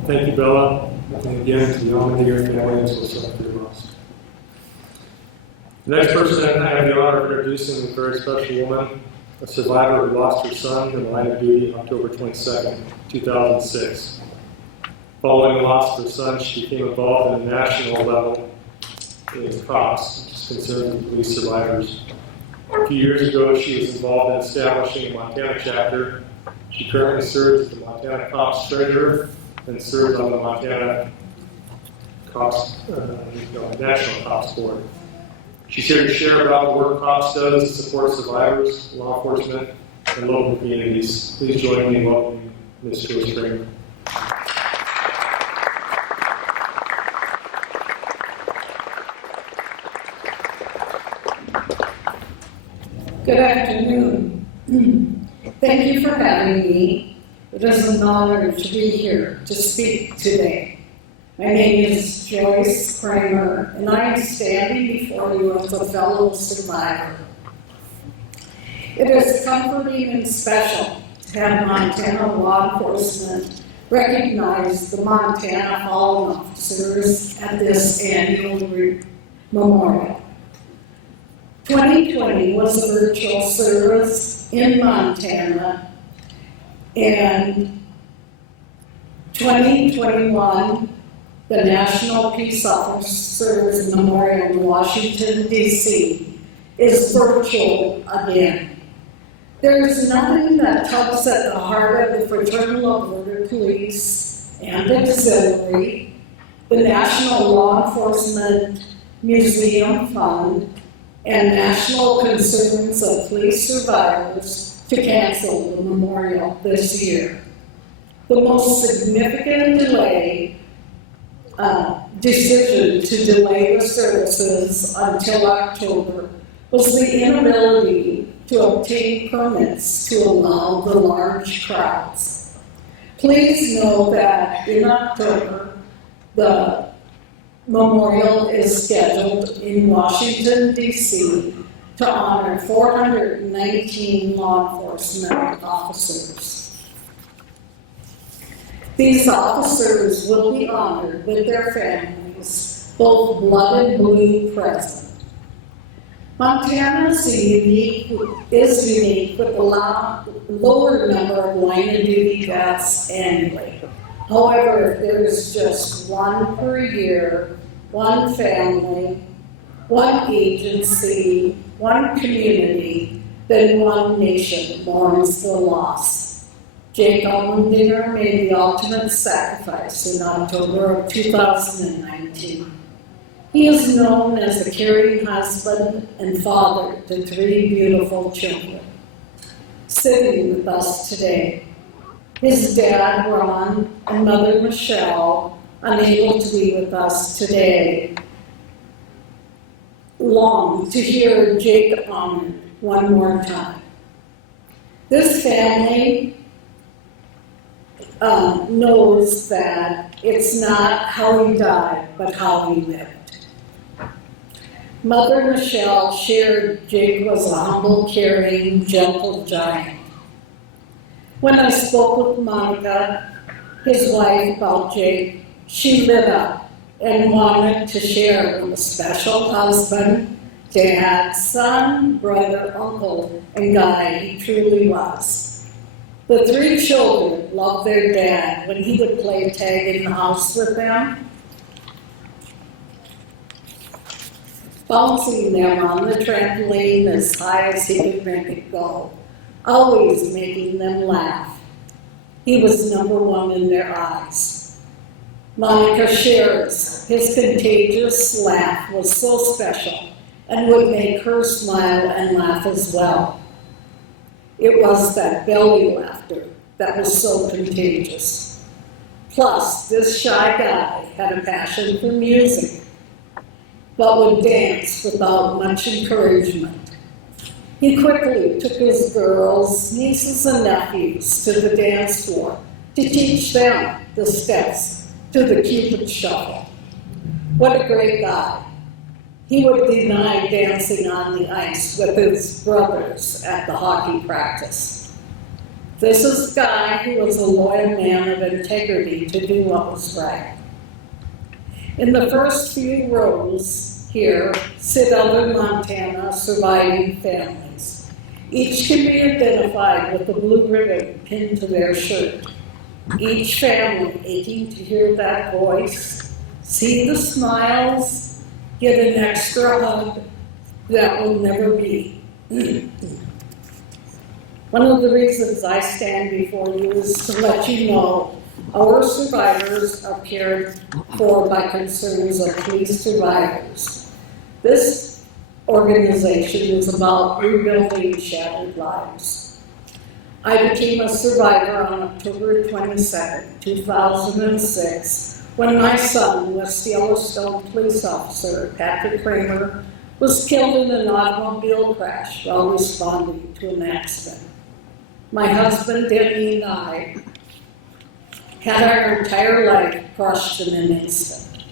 Thank you, Bella. And again, to the Allmendinger family, and so sorry for your loss. The next person I have the honor of introducing is a very special woman, a survivor who lost her son in the line of duty October 22nd, 2006. Following the loss of her son, she became involved in a national level in COPS, which is concerned with police survivors. A few years ago, she was involved in establishing a Montana chapter. She currently serves as the Montana COPS treasurer and serves on the Montana COPS, National COPS board. She's here to share about the work COPS does to support survivors, law enforcement, and local communities. Please join me in welcoming Ms. Joyce Kramer. Good afternoon. Thank you for having me. It is an honor to be here to speak today. My name is Joyce Kramer, and I am standing before you as a fellow survivor. It is comforting and special to have Montana law enforcement recognize the Montana fallen officers at this annual memorial. 2020 was a virtual service in Montana, and 2021, the National Peace Officers Memorial in Washington, D.C. is virtual again. There is nothing that tugs at the heart of the Fraternal Border Police and Auxiliary, the National Law Enforcement Museum Fund, and national concerns of police survivors to cancel the memorial this year. The most significant decision to delay the services until October was the inability to obtain permits to allow the large crowds. Please know that in October, the memorial is scheduled in Washington, D.C. to honor 419 law enforcement officers. These officers will be honored with their families, both blood and blue present. Montana is unique with a lower number of line of duty deaths annually. However, if there is just one per year, one family, one agency, one community, then one nation mourns the loss. Jake Allmendinger made the ultimate sacrifice in October of 2019. He is known as the caring husband and father to 3 beautiful children. Sitting with us today, his dad, Ron, and mother, Michelle, unable to be with us today, long to hear Jake honored one more time. This family knows that it's not how he died, but how he lived. Mother Michelle shared Jake was a humble, caring, gentle giant. When I spoke with Monica, his wife, about Jake, she lit up and wanted to share with a special husband, dad, son, brother, uncle, and guy he truly was. The 3 children loved their dad when he would play tag in the house with them, bouncing them on the trampoline as high as he could make it go, always making them laugh. He was number 1 in their eyes. Monica shares his contagious laugh was so special and would make her smile and laugh as well. It was that belly laughter that was so contagious. Plus, this shy guy had a passion for music, but would dance without much encouragement. He quickly took his girls, nieces, and nephews to the dance floor to teach them the steps to the Cupid Shuffle. What a great guy. He would deny dancing on the ice with his brothers at the hockey practice. This is a guy who was a loyal man of integrity to do what was right. In the first few rows, here sit other Montana surviving families. Each can be identified with a blue ribbon pinned to their shirt. Each family aching to hear that voice, see the smiles, get an extra hug that will never be. One of the reasons I stand before you is to let you know our survivors are cared for by concerns of police survivors. This organization is about rebuilding shattered lives. I became a survivor on October 22, 2006, when my son, West Yellowstone police officer Patrick Kramer, was killed in an automobile crash while responding to an accident. My husband, Denny, and I had our entire life crushed in an instant.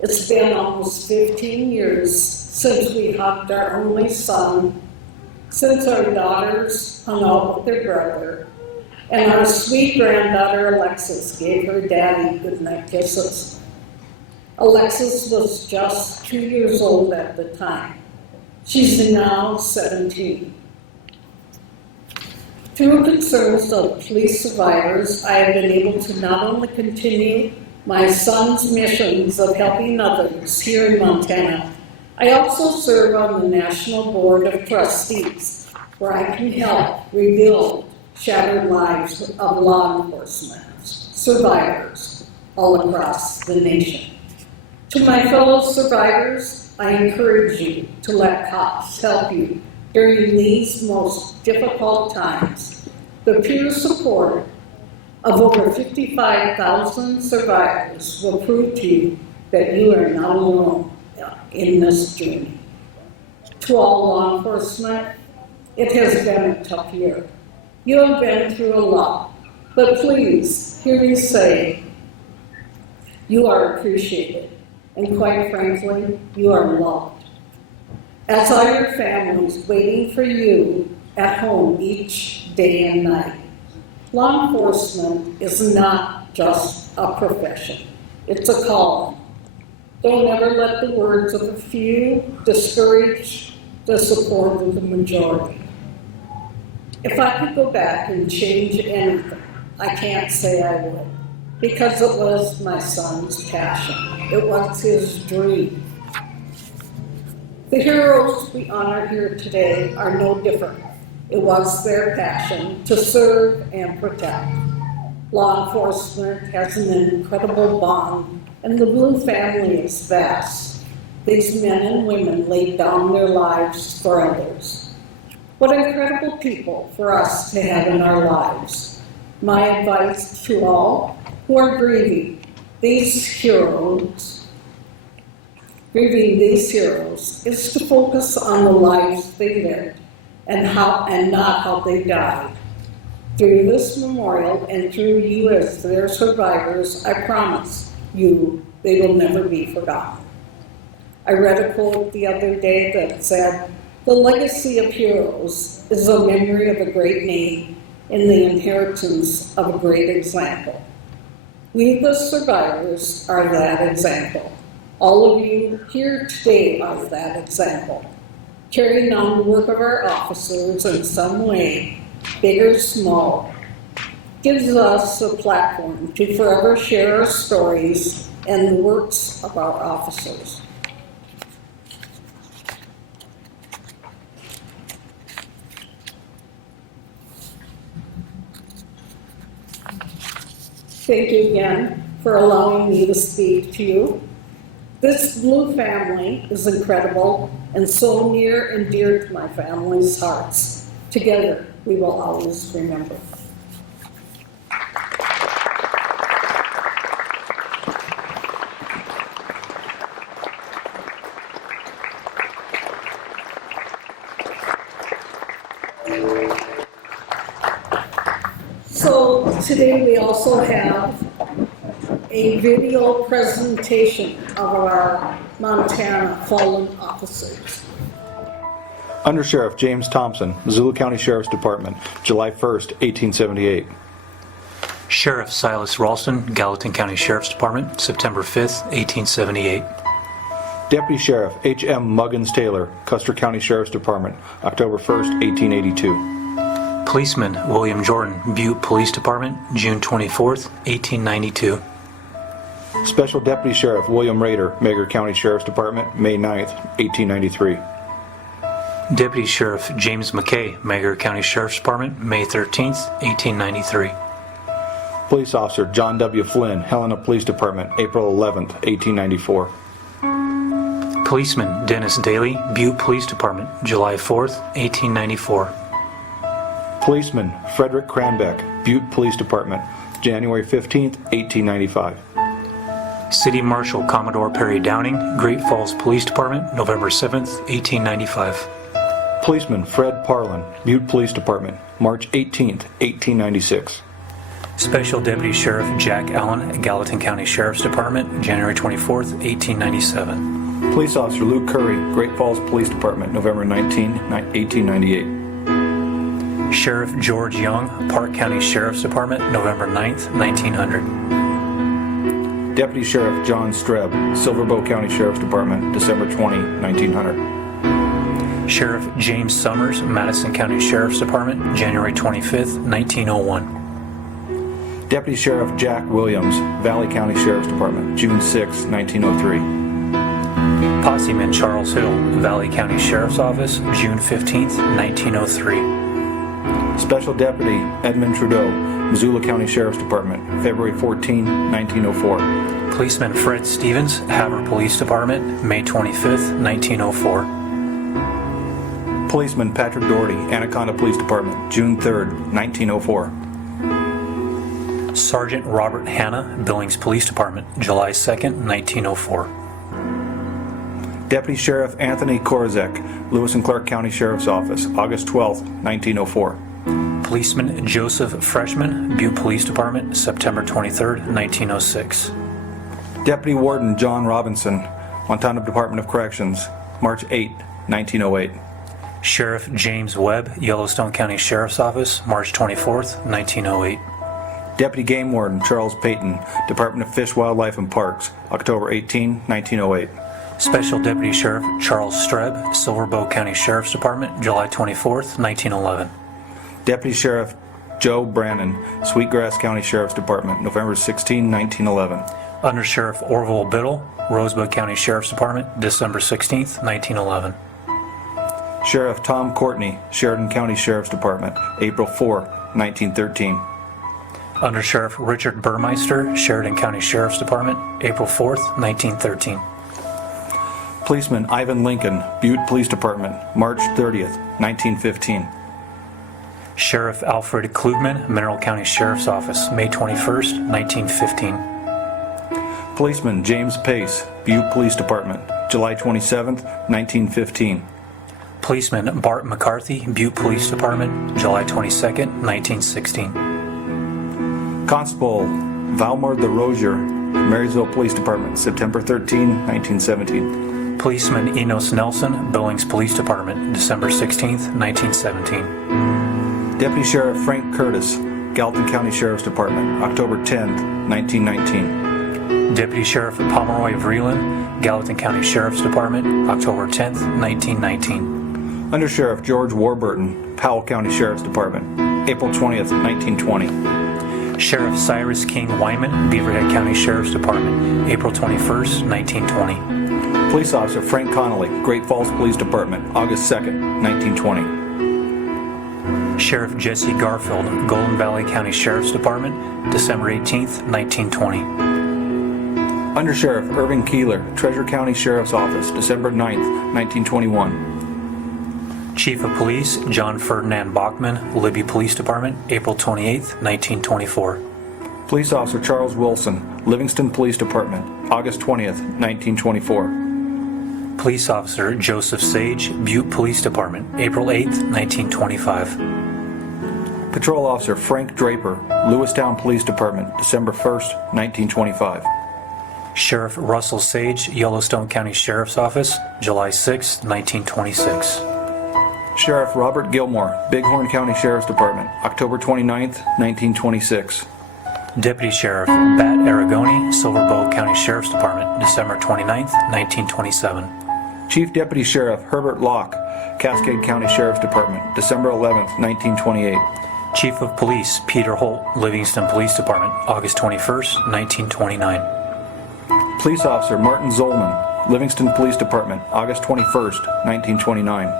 It's been almost 15 years since we hugged our only son, since our daughters hung out with their brother, and our sweet granddaughter Alexis gave her daddy goodnight kisses. Alexis was just 2 years old at the time. She's now 17. Through concerns of police survivors, I have been able to not only continue my son's missions of helping others here in Montana, I also serve on the National Board of Trustees, where I can help rebuild shattered lives of law enforcement survivors all across the nation. To my fellow survivors, I encourage you to let cops help you during these most difficult times. The peer support of over 55,000 survivors will prove to you that you are not alone in this journey. To all law enforcement, it has been a tough year. You have been through a lot, but please hear me say you are appreciated, and quite frankly, you are loved. As are your families waiting for you at home each day and night. Law enforcement is not just a profession, it's a calling. Don't ever let the words of a few discourage the support of the majority. If I could go back and change anything, I can't say I would, because it was my son's passion. It was his dream. The heroes we honor here today are no different. It was their passion to serve and protect. Law enforcement has an incredible bond, and the Blue family is vast. These men and women laid down their lives for others. What incredible people for us to have in our lives. My advice to all who are grieving these heroes is to focus on the lives they lived and not how they died. Through this memorial and through you as their survivors, I promise you they will never be forgotten. I read a quote the other day that said, "The legacy of heroes is a memory of a great name and the inheritance of a great example." We, the survivors, are that example. All of you here today are that example. Carrying on the work of our officers in some way, big or small, gives us a platform to forever share our stories and the works of our officers. Thank you again for allowing me to speak to you. This Blue family is incredible and so near and dear to my family's hearts. Together, we will always remember. So today we also have a video presentation of our Montana fallen officers. Under Sheriff James Thompson, Missoula County Sheriff's Department, July 1st, 1878. Sheriff Silas Ralston, Gallatin County Sheriff's Department, September 5th, 1878. Deputy Sheriff H.M. Muggins Taylor, Custer County Sheriff's Department, October 1st, 1882. Policeman William Jordan, Butte Police Department, June 24th, 1892. Special Deputy Sheriff William Rader, Meagher County Sheriff's Department, May 9th, 1893. Deputy Sheriff James McKay, Meagher County Sheriff's Department, May 13th, 1893. Police Officer John W. Flynn, Helena Police Department, April 11th, 1894. Policeman Dennis Daly, Butte Police Department, July 4th, 1894. Policeman Frederick Cranbeck, Butte Police Department, January 15th, 1895. City Marshal Commodore Perry Downing, Great Falls Police Department, November 7th, 1895. Policeman Fred Parlin, Butte Police Department, March 18th, 1896. Special Deputy Sheriff Jack Allen, Gallatin County Sheriff's Department, January 24th, 1897. Police Officer Luke Curry, Great Falls Police Department, November 19, 1898. Sheriff George Young, Park County Sheriff's Department, November 9th, 1900. Deputy Sheriff John Streb, Silverbow County Sheriff's Department, December 20, 1900. Sheriff James Summers, Madison County Sheriff's Department, January 25th, 1901. Deputy Sheriff Jack Williams, Valley County Sheriff's Department, June 6, 1903. Posseman Charles Hill, Valley County Sheriff's Office, June 15th, 1903. Special Deputy Edmund Trudeau, Missoula County Sheriff's Department, February 14, 1904. Policeman Fred Stevens, Havre Police Department, May 25th, 1904. Policeman Patrick Doherty, Anaconda Police Department, June 3rd, 1904. Sergeant Robert Hanna, Billings Police Department, July 2nd, 1904. Deputy Sheriff Anthony Korzek, Lewis and Clark County Sheriff's Office, August 12, 1904. Policeman Joseph Freshman, Butte Police Department, September 23rd, 1906. Deputy Warden John Robinson, Montana Department of Corrections, March 8, 1908. Sheriff James Webb, Yellowstone County Sheriff's Office, March 24th, 1908. Deputy Game Warden Charles Payton, Department of Fish, Wildlife, and Parks, October 18, 1908. Special Deputy Sheriff Charles Streb, Silverbow County Sheriff's Department, July 24th, 1911. Deputy Sheriff Joe Brannon, Sweetgrass County Sheriff's Department, November 16, 1911. Under Sheriff Orville Biddle, Rosebud County Sheriff's Department, December 16th, 1911. Sheriff Tom Courtney, Sheridan County Sheriff's Department, April 4, 1913. Under Sheriff Richard Burmeister, Sheridan County Sheriff's Department, April 4th, 1913. Policeman Ivan Lincoln, Butte Police Department, March 30th, 1915. Sheriff Alfred Klugman, Mineral County Sheriff's Office, May 21st, 1915. Policeman James Pace, Butte Police Department, July 27th, 1915. Policeman Bart McCarthy, Butte Police Department, July 22nd, 1916. Constable Valmore the Rozier, Marysville Police Department, September 13, 1917. Policeman Enos Nelson, Billings Police Department, December 16th, 1917. Deputy Sheriff Frank Curtis, Gallatin County Sheriff's Department, October 10th, 1919. Deputy Sheriff Pomeroy Vreeland, Gallatin County Sheriff's Department, October 10th, 1919. Under Sheriff George Warburton, Powell County Sheriff's Department, April 20th, 1920. Sheriff Cyrus King Wyman, Beaverhead County Sheriff's Department, April 21st, 1920. Police Officer Frank Connolly, Great Falls Police Department, August 2nd, 1920. Sheriff Jesse Garfield, Golden Valley County Sheriff's Department, December 18th, 1920. Under Sheriff Irving Keeler, Treasure County Sheriff's Office, December 9th, 1921. Chief of Police John Ferdinand Bachman, Libby Police Department, April 28th, 1924. Police Officer Charles Wilson, Livingston Police Department, August 20th, 1924. Police Officer Joseph Sage, Butte Police Department, April 8th, 1925. Patrol Officer Frank Draper, Lewistown Police Department, December 1st, 1925. Sheriff Russell Sage, Yellowstone County Sheriff's Office, July 6th, 1926. Sheriff Robert Gilmore, Bighorn County Sheriff's Department, October 29th, 1926. Deputy Sheriff Bat Aragoni, Silver Bow County Sheriff's Department, December 29th, 1927. Chief Deputy Sheriff Herbert Locke, Cascade County Sheriff's Department, December 11th, 1928. Chief of Police Peter Holt, Livingston Police Department, August 21st, 1929. Police Officer Martin Zolman, Livingston Police Department, August 21st, 1929.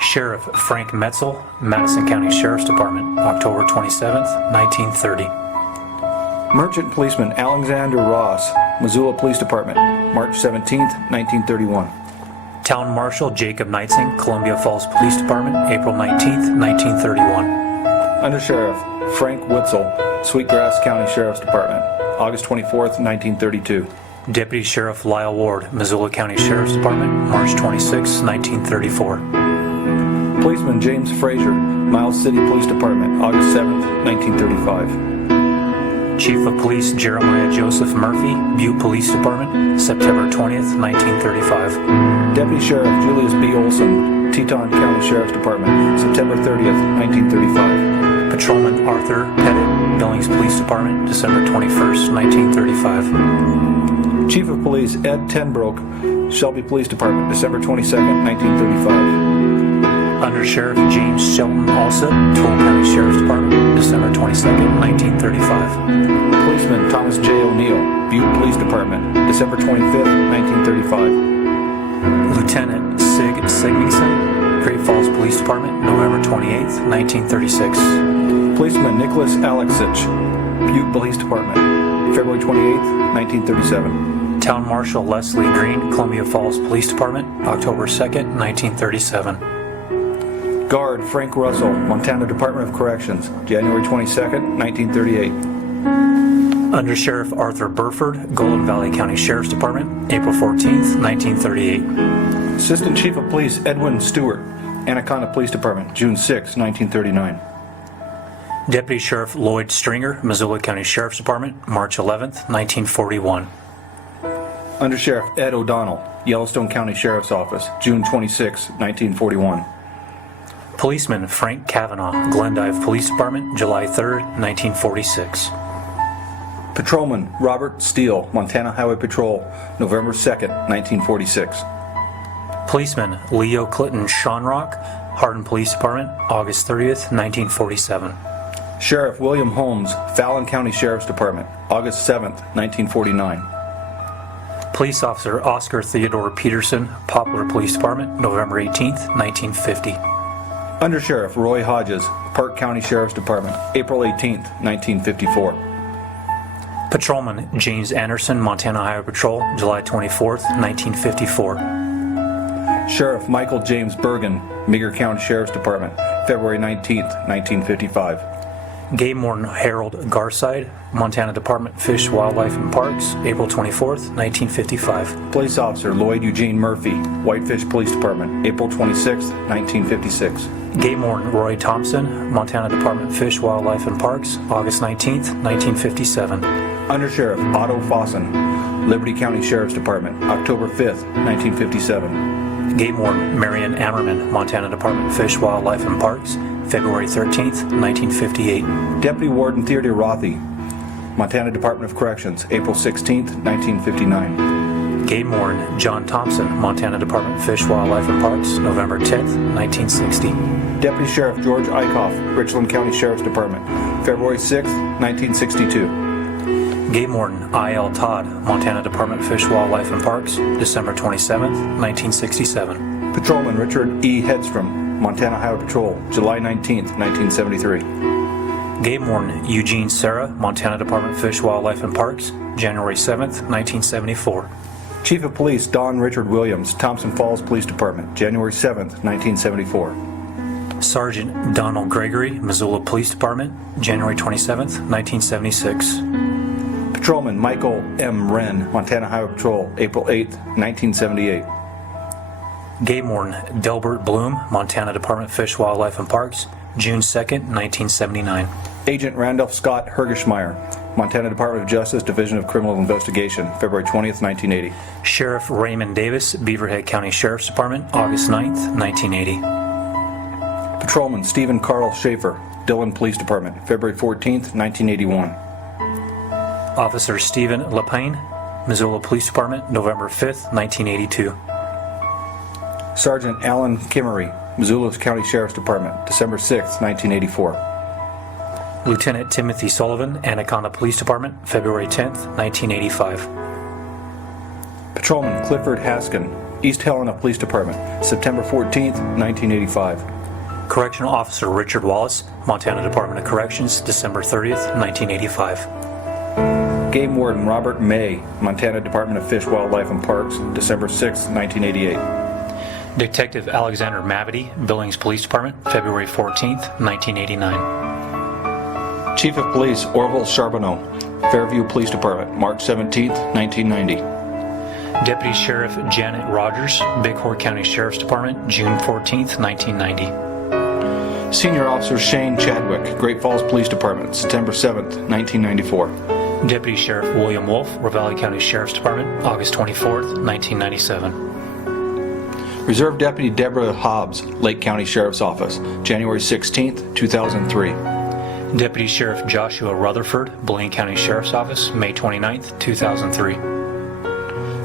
Sheriff Frank Metzel, Madison County Sheriff's Department, October 27th, 1930. Merchant Policeman Alexander Ross, Missoula Police Department, March 17th, 1931. Town Marshal Jacob Knightsing, Columbia Falls Police Department, April 19th, 1931. Undersheriff Frank Witzel, Sweetgrass County Sheriff's Department, August 24th, 1932. Deputy Sheriff Lyle Ward, Missoula County Sheriff's Department, March 26, 1934. Policeman James Frazier, Miles City Police Department, August 7th, 1935. Chief of Police Jeremiah Joseph Murphy, Butte Police Department, September 20th, 1935. Deputy Sheriff Julius B. Olson, Teton County Sheriff's Department, September 30th, 1935. Patrolman Arthur Pettit, Billings Police Department, December 21st, 1935. Chief of Police Ed Tenbrook, Shelby Police Department, December 22nd, 1935. Undersheriff James Shelton Alsop, Toole County Sheriff's Department, December 22nd, 1935. Policeman Thomas J. O'Neill, Butte Police Department, December 25th, 1935. Lieutenant Sig Sigmingson, Great Falls Police Department, November 28th, 1936. Policeman Nicholas Alexich, Butte Police Department, February 28th, 1937. Town Marshal Leslie Green, Columbia Falls Police Department, October 2nd, 1937. Guard Frank Russell, Montana Department of Corrections, January 22nd, 1938. Undersheriff Arthur Burford, Golden Valley County Sheriff's Department, April 14th, 1938. Assistant Chief of Police Edwin Stewart, Anaconda Police Department, June 6, 1939. Deputy Sheriff Lloyd Stringer, Missoula County Sheriff's Department, March 11th, 1941. Undersheriff Ed O'Donnell, Yellowstone County Sheriff's Office, June 26, 1941. Policeman Frank Kavanaugh, Glendive Police Department, July 3rd, 1946. Patrolman Robert Steele, Montana Highway Patrol, November 2nd, 1946. Policeman Leo Clinton Shonrock, Hardin Police Department, August 30th, 1947. Sheriff William Holmes, Fallon County Sheriff's Department, August 7th, 1949. Police Officer Oscar Theodore Peterson, Poplar Police Department, November 18th, 1950. Undersheriff Roy Hodges, Park County Sheriff's Department, April 18th, 1954. Patrolman James Anderson, Montana Highway Patrol, July 24th, 1954. Sheriff Michael James Bergen, Meager County Sheriff's Department, February 19th, 1955. Game Warden Harold Garside, Montana Department Fish, Wildlife, and Parks, April 24th, 1955. Police Officer Lloyd Eugene Murphy, Whitefish Police Department, April 26th, 1956. Game Warden Roy Thompson, Montana Department Fish, Wildlife, and Parks, August 19th, 1957. Undersheriff Otto Fossen, Liberty County Sheriff's Department, October 5th, 1957. Game Warden Marion Ammerman, Montana Department Fish, Wildlife, and Parks, February 13th, 1958. Deputy Warden Theodore Rothy, Montana Department of Corrections, April 16th, 1959. Game Warden John Thompson, Montana Department Fish, Wildlife, and Parks, November 10th, 1960. Deputy Sheriff George Eichhoff, Richland County Sheriff's Department, February 6th, 1962. Game Warden I.L. Todd, Montana Department Fish, Wildlife, and Parks, December 27th, 1967. Patrolman Richard E. Hedstrom, Montana Highway Patrol, July 19th, 1973. Game Warden Eugene Serra, Montana Department Fish, Wildlife, and Parks, January 7th, 1974. Chief of Police Don Richard Williams, Thompson Falls Police Department, January 7th, 1974. Sergeant Donald Gregory, Missoula Police Department, January 27th, 1976. Patrolman Michael M. Wren, Montana Highway Patrol, April 8th, 1978. Game Warden Delbert Bloom, Montana Department Fish, Wildlife, and Parks, June 2nd, 1979. Agent Randolph Scott Hergeshmeyer, Montana Department of Justice, Division of Criminal Investigation, February 20th, 1980. Sheriff Raymond Davis, Beaverhead County Sheriff's Department, August 9th, 1980. Patrolman Stephen Carl Schaefer, Dillon Police Department, February 14th, 1981. Officer Stephen Lapine, Missoula Police Department, November 5th, 1982. Sergeant Alan Kimmery, Missoula County Sheriff's Department, December 6, 1984. Lieutenant Timothy Sullivan, Anaconda Police Department, February 10th, 1985. Patrolman Clifford Haskin, East Helena Police Department, September 14, 1985. Correctional Officer Richard Wallace, Montana Department of Corrections, December 30th, 1985. Game Warden Robert May, Montana Department of Fish, Wildlife, and Parks, December 6, 1988. Detective Alexander Mavity, Billings Police Department, February 14th, 1989. Chief of Police Orville Charbonneau, Fairview Police Department, March 17, 1990. Deputy Sheriff Janet Rogers, Bighorn County Sheriff's Department, June 14th, 1990. Senior Officer Shane Chadwick, Great Falls Police Department, September 7, 1994. Deputy Sheriff William Wolf, Ravalli County Sheriff's Department, August 24th, 1997. Reserve Deputy Deborah Hobbs, Lake County Sheriff's Office, January 16, 2003. Deputy Sheriff Joshua Rutherford, Blaine County Sheriff's Office, May 29th, 2003.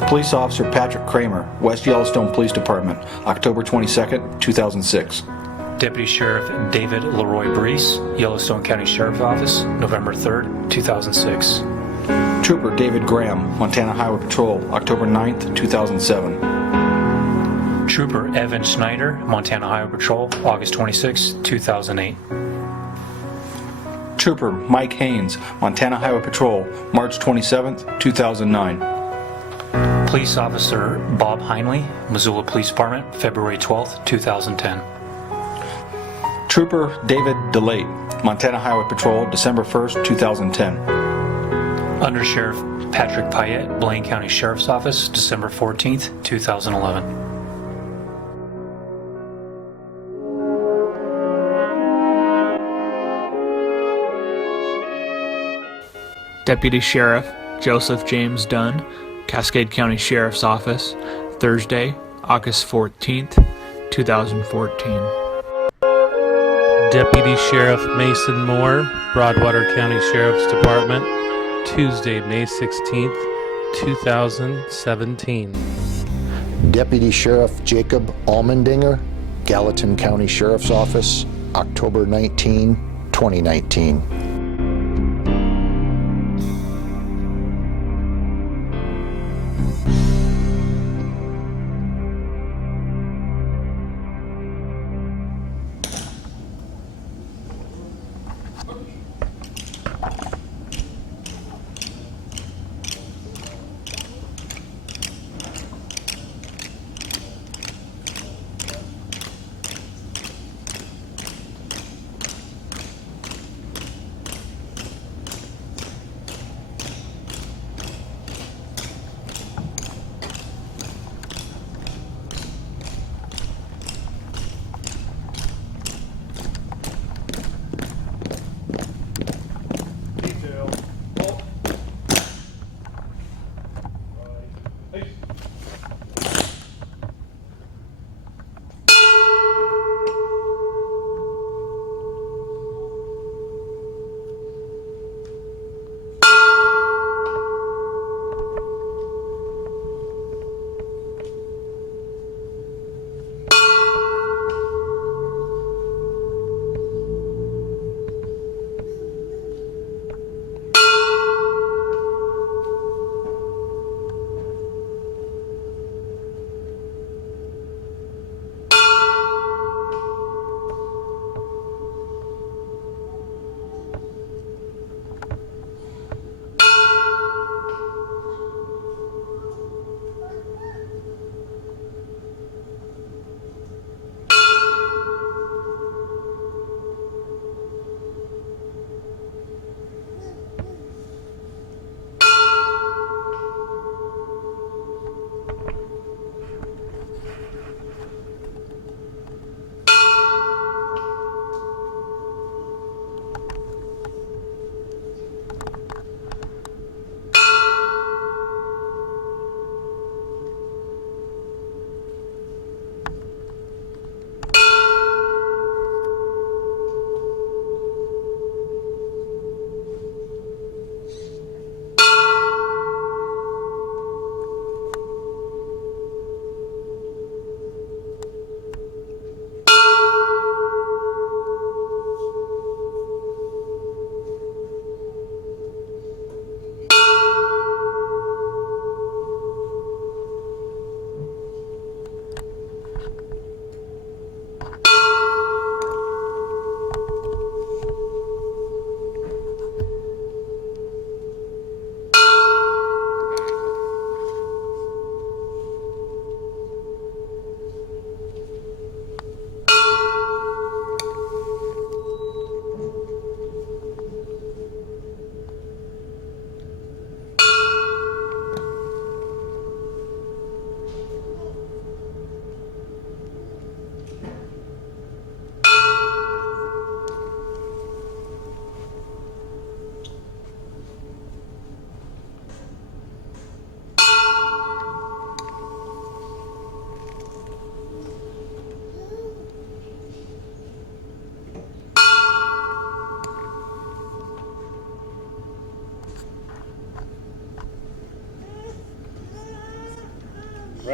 Police Officer Patrick Kramer, West Yellowstone Police Department, October 22, 2006. Deputy Sheriff David Leroy Brees, Yellowstone County Sheriff's Office, November 3rd, 2006. Trooper David Graham, Montana Highway Patrol, October 9, 2007. Trooper Evan Schneider, Montana Highway Patrol, August 26, 2008. Trooper Mike Haynes, Montana Highway Patrol, March 27, 2009. Police Officer Bob Heinley, Missoula Police Department, February 12, 2010. Trooper David DeLate, Montana Highway Patrol, December 1, 2010. Under Sheriff Patrick Payette, Blaine County Sheriff's Office, December 14, 2011. Deputy Sheriff Joseph James Dunn, Cascade County Sheriff's Office, Thursday, August 14th, 2014. Deputy Sheriff Mason Moore, Broadwater County Sheriff's Department, Tuesday, May 16th, 2017. Deputy Sheriff Jacob Almendinger, Gallatin County Sheriff's Office, October 19, 2019.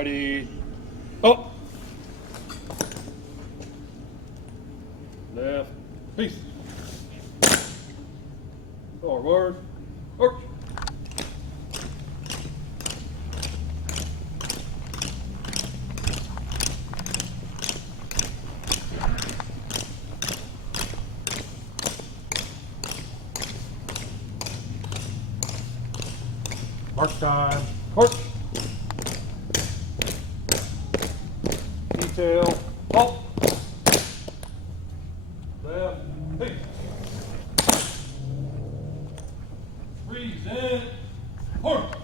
Ready. Oh. Left. Peace. Forward. Arch. Mark time. Mark. Detail. Halt. Left. Peace. Freeze in. Mark.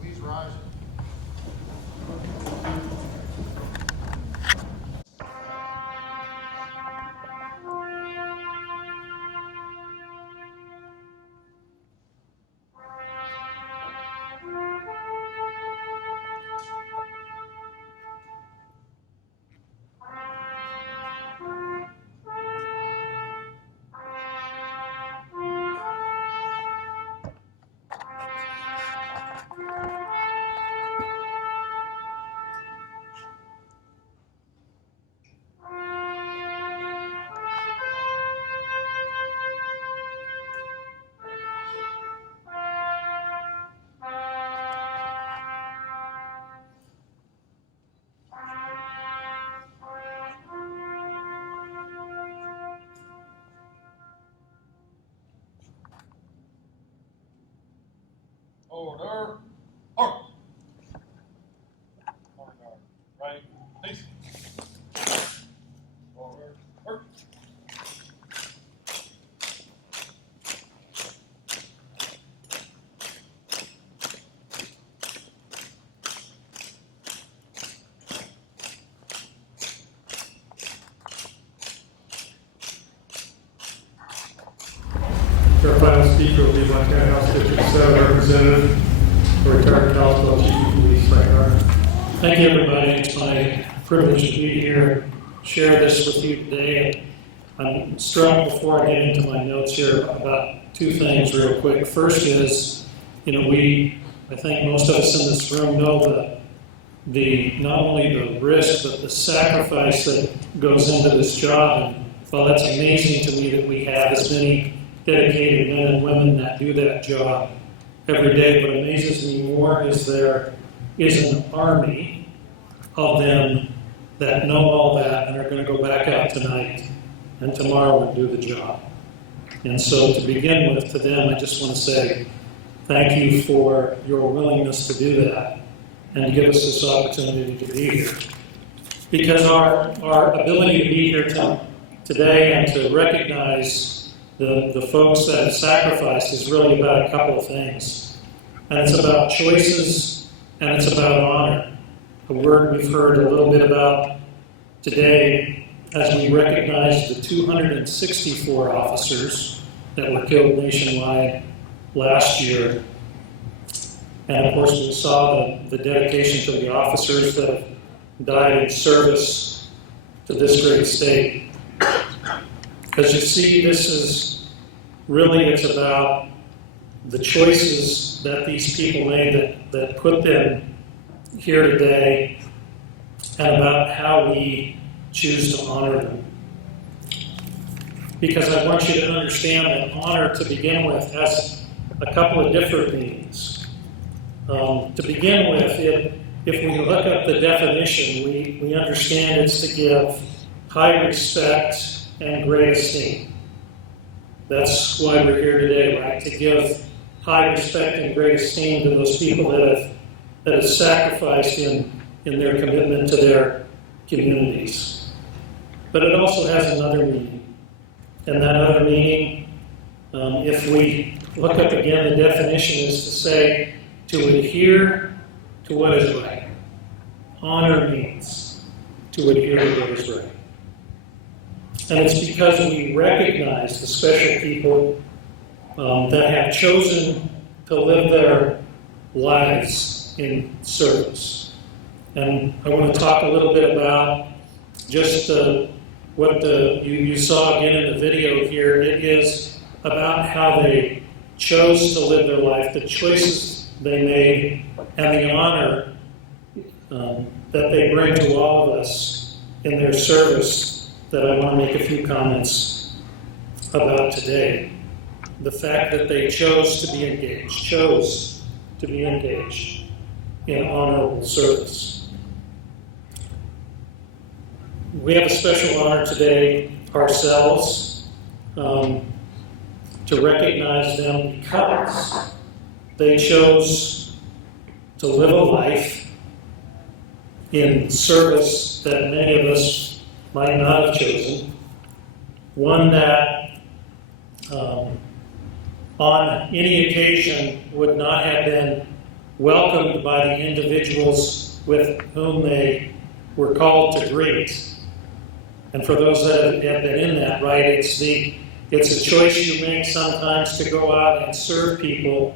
Please rise. Order. Order. Order. Right. Peace. Order. Order. Our final speaker will be Montana House District 7 Representative for retired Kalispell Chief of Police Frank Carter. Thank you, everybody. It's my privilege to be here, share this with you today. I'm struck before I get into my notes here about two things real quick. First is, I think most of us in this room know the not only the risk, but the sacrifice that goes into this job. And while that's amazing to me that we have as many dedicated men and women that do that job every day, what amazes me more is there is an army of them that know all that and are going to go back out tonight and tomorrow and do the job. And so to begin with, to them, I just want to say thank you for your willingness to do that and to give us this opportunity to be here. Because our ability to be here today and to recognize the folks that have sacrificed is really about a couple of things. And it's about choices and it's about honor. A word we've heard a little bit about today as we recognize the 264 officers that were killed nationwide last year. And of course we saw the dedication to the officers that have died in service to this great state. Because you see, this is really, it's about the choices that these people made that put them here today and about how we choose to honor them. Because I want you to understand that honor, to begin with, has a couple of different meanings. To begin with, if we look at the definition, we understand it's to give high respect and great esteem. That's why we're here today, right? To give high respect and great esteem to those people that have sacrificed in their commitment to their communities. But it also has another meaning. And that other meaning, if we look up again, the definition is to say, to adhere to what is right. Honor means to adhere to what is right. And it's because we recognize the special people that have chosen to live their lives in service. And I want to talk a little bit about just what you saw again in the video here. It is about how they chose to live their life, the choices they made, and the honor that they bring to all of us in their service that I want to make a few comments about today. The fact that they chose to be engaged in honorable service. We have a special honor today ourselves to recognize them because they chose to live a life in service that many of us might not have chosen, one that on any occasion would not have been welcomed by the individuals with whom they were called to greet. And for those that have been in that, right, it's a choice you make sometimes to go out and serve people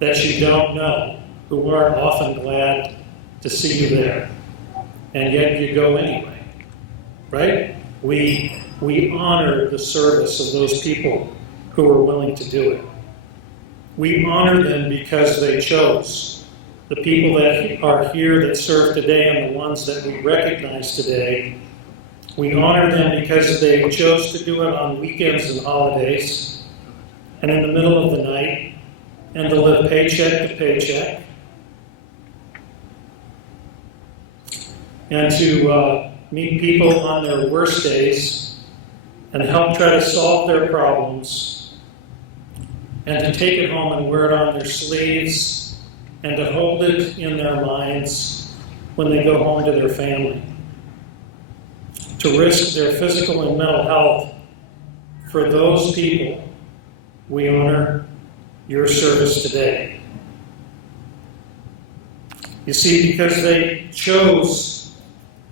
that you don't know, who aren't often glad to see you there. And yet you go anyway, right? We honor the service of those people who are willing to do it. We honor them because they chose. The people that are here that serve today and the ones that we recognize today, we honor them because they chose to do it on weekends and holidays and in the middle of the night and to live paycheck to paycheck and to meet people on their worst days and help try to solve their problems and to take it home and wear it on their sleeves and to hold it in their minds when they go home to their family. To risk their physical and mental health for those people, we honor your service today. You see, because they chose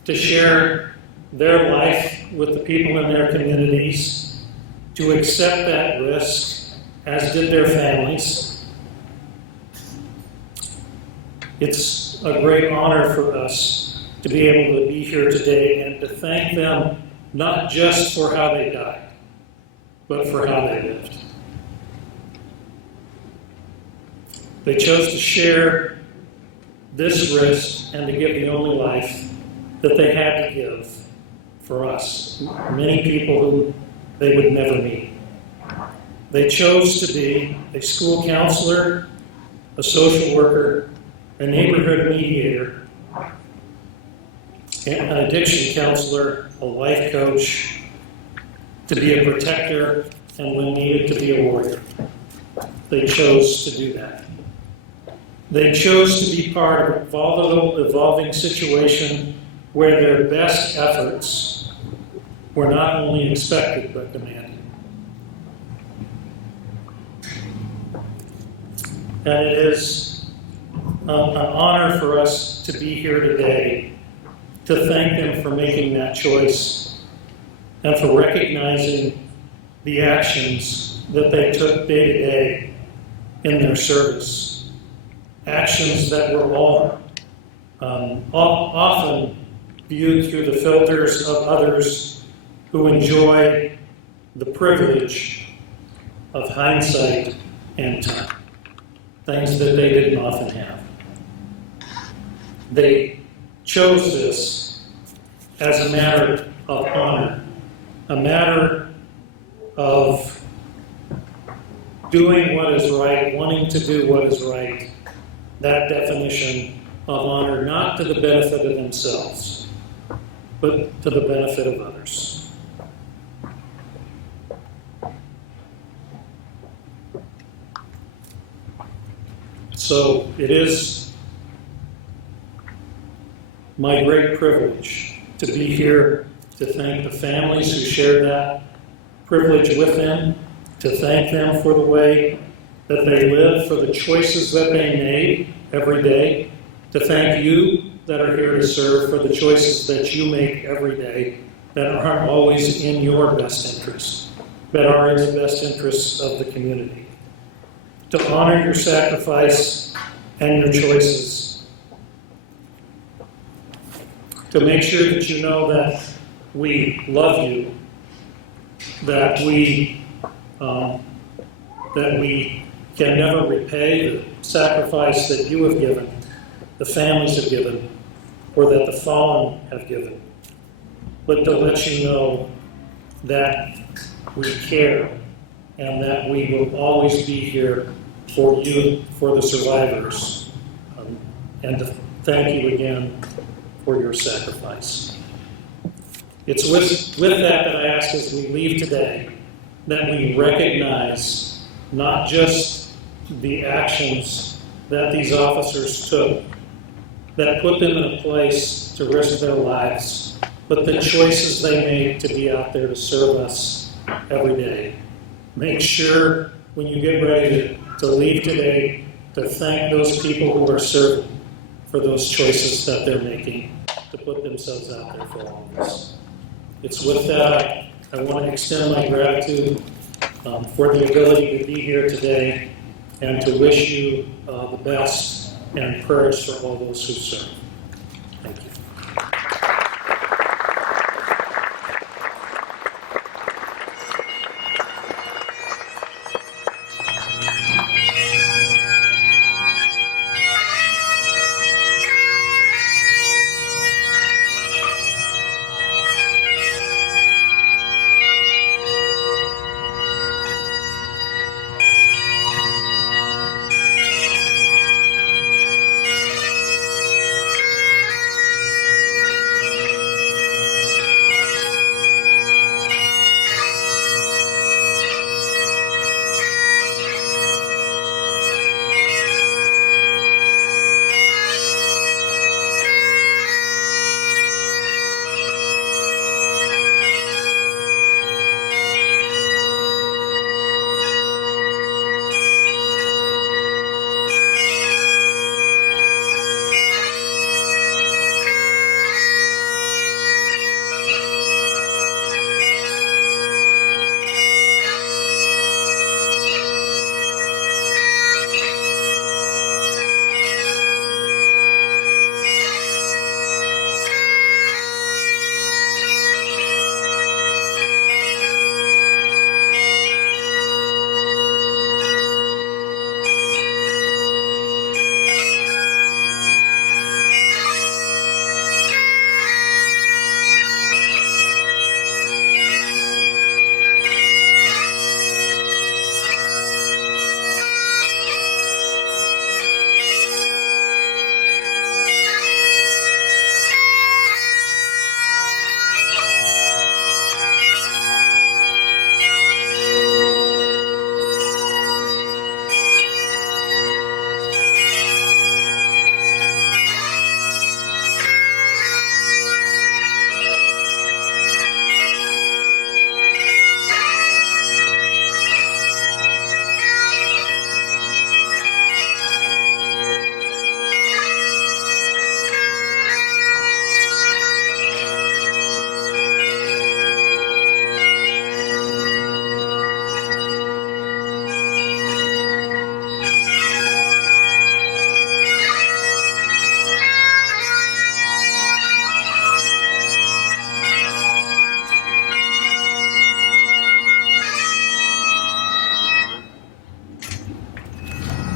to share their life with the people in their communities, to accept that risk, as did their families. It's a great honor for us to be able to be here today and to thank them not just for how they died, but for how they lived. They chose to share this risk and to give the only life that they had to give for us, many people who they would never meet. They chose to be a school counselor, a social worker, a neighborhood mediator, an addiction counselor, a life coach, to be a protector, and when needed, to be a warrior. They chose to do that. They chose to be part of a volatile, evolving situation where their best efforts were not only expected but demanded. And it is an honor for us to be here today to thank them for making that choice and for recognizing the actions that they took day to day in their service. Actions that were all often viewed through the filters of others who enjoy the privilege of hindsight and time. Things that they didn't often have. They chose this as a matter of honor, a matter of doing what is right, wanting to do what is right. That definition of honor, not to the benefit of themselves, but to the benefit of others. So it is my great privilege to be here to thank the families who shared that privilege with them, to thank them for the way that they live, for the choices that they made every day, to thank you that are here to serve for the choices that you make every day that aren't always in your best interest, but are in the best interests of the community. To honor your sacrifice and your choices. To make sure that you know that we love you, that we can never repay the sacrifice that you have given, the families have given, or that the fallen have given, but to let you know that we care and that we will always be here for you, for the survivors, and to thank you again for your sacrifice. It's with that I ask as we leave today that we recognize not just the actions that these officers took that put them in a place to risk their lives, but the choices they made to be out there to serve us every day. Make sure when you get ready to leave today to thank those people who are serving for those choices that they're making to put themselves out there for all of us. It's with that I want to extend my gratitude for the ability to be here today and to wish you the best and prayers for all those who serve. Thank you.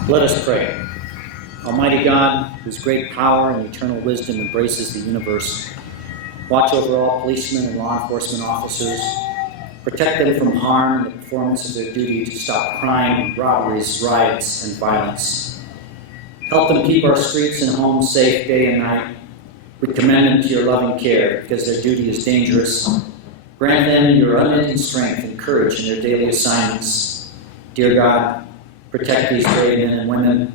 Let us pray. Almighty God, whose great power and eternal wisdom embraces the universe, watch over all policemen and law enforcement officers, protect them from harm in the performance of their duty to stop crime, robberies, riots, and violence. Help them keep our streets and homes safe day and night. We commend them to your loving care because their duty is dangerous. Grant them your unending strength and courage in their daily assignments. Dear God, protect these brave men and women.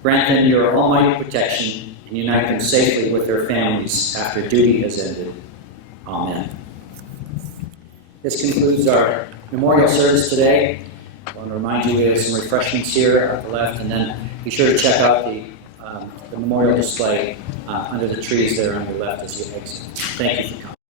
Grant them your almighty protection and unite them safely with their families after duty has ended. Amen. This concludes our memorial service today. I want to remind you we have some refreshments here at the left, and then be sure to check out the memorial display under the trees there on your left as you exit. Thank you for coming.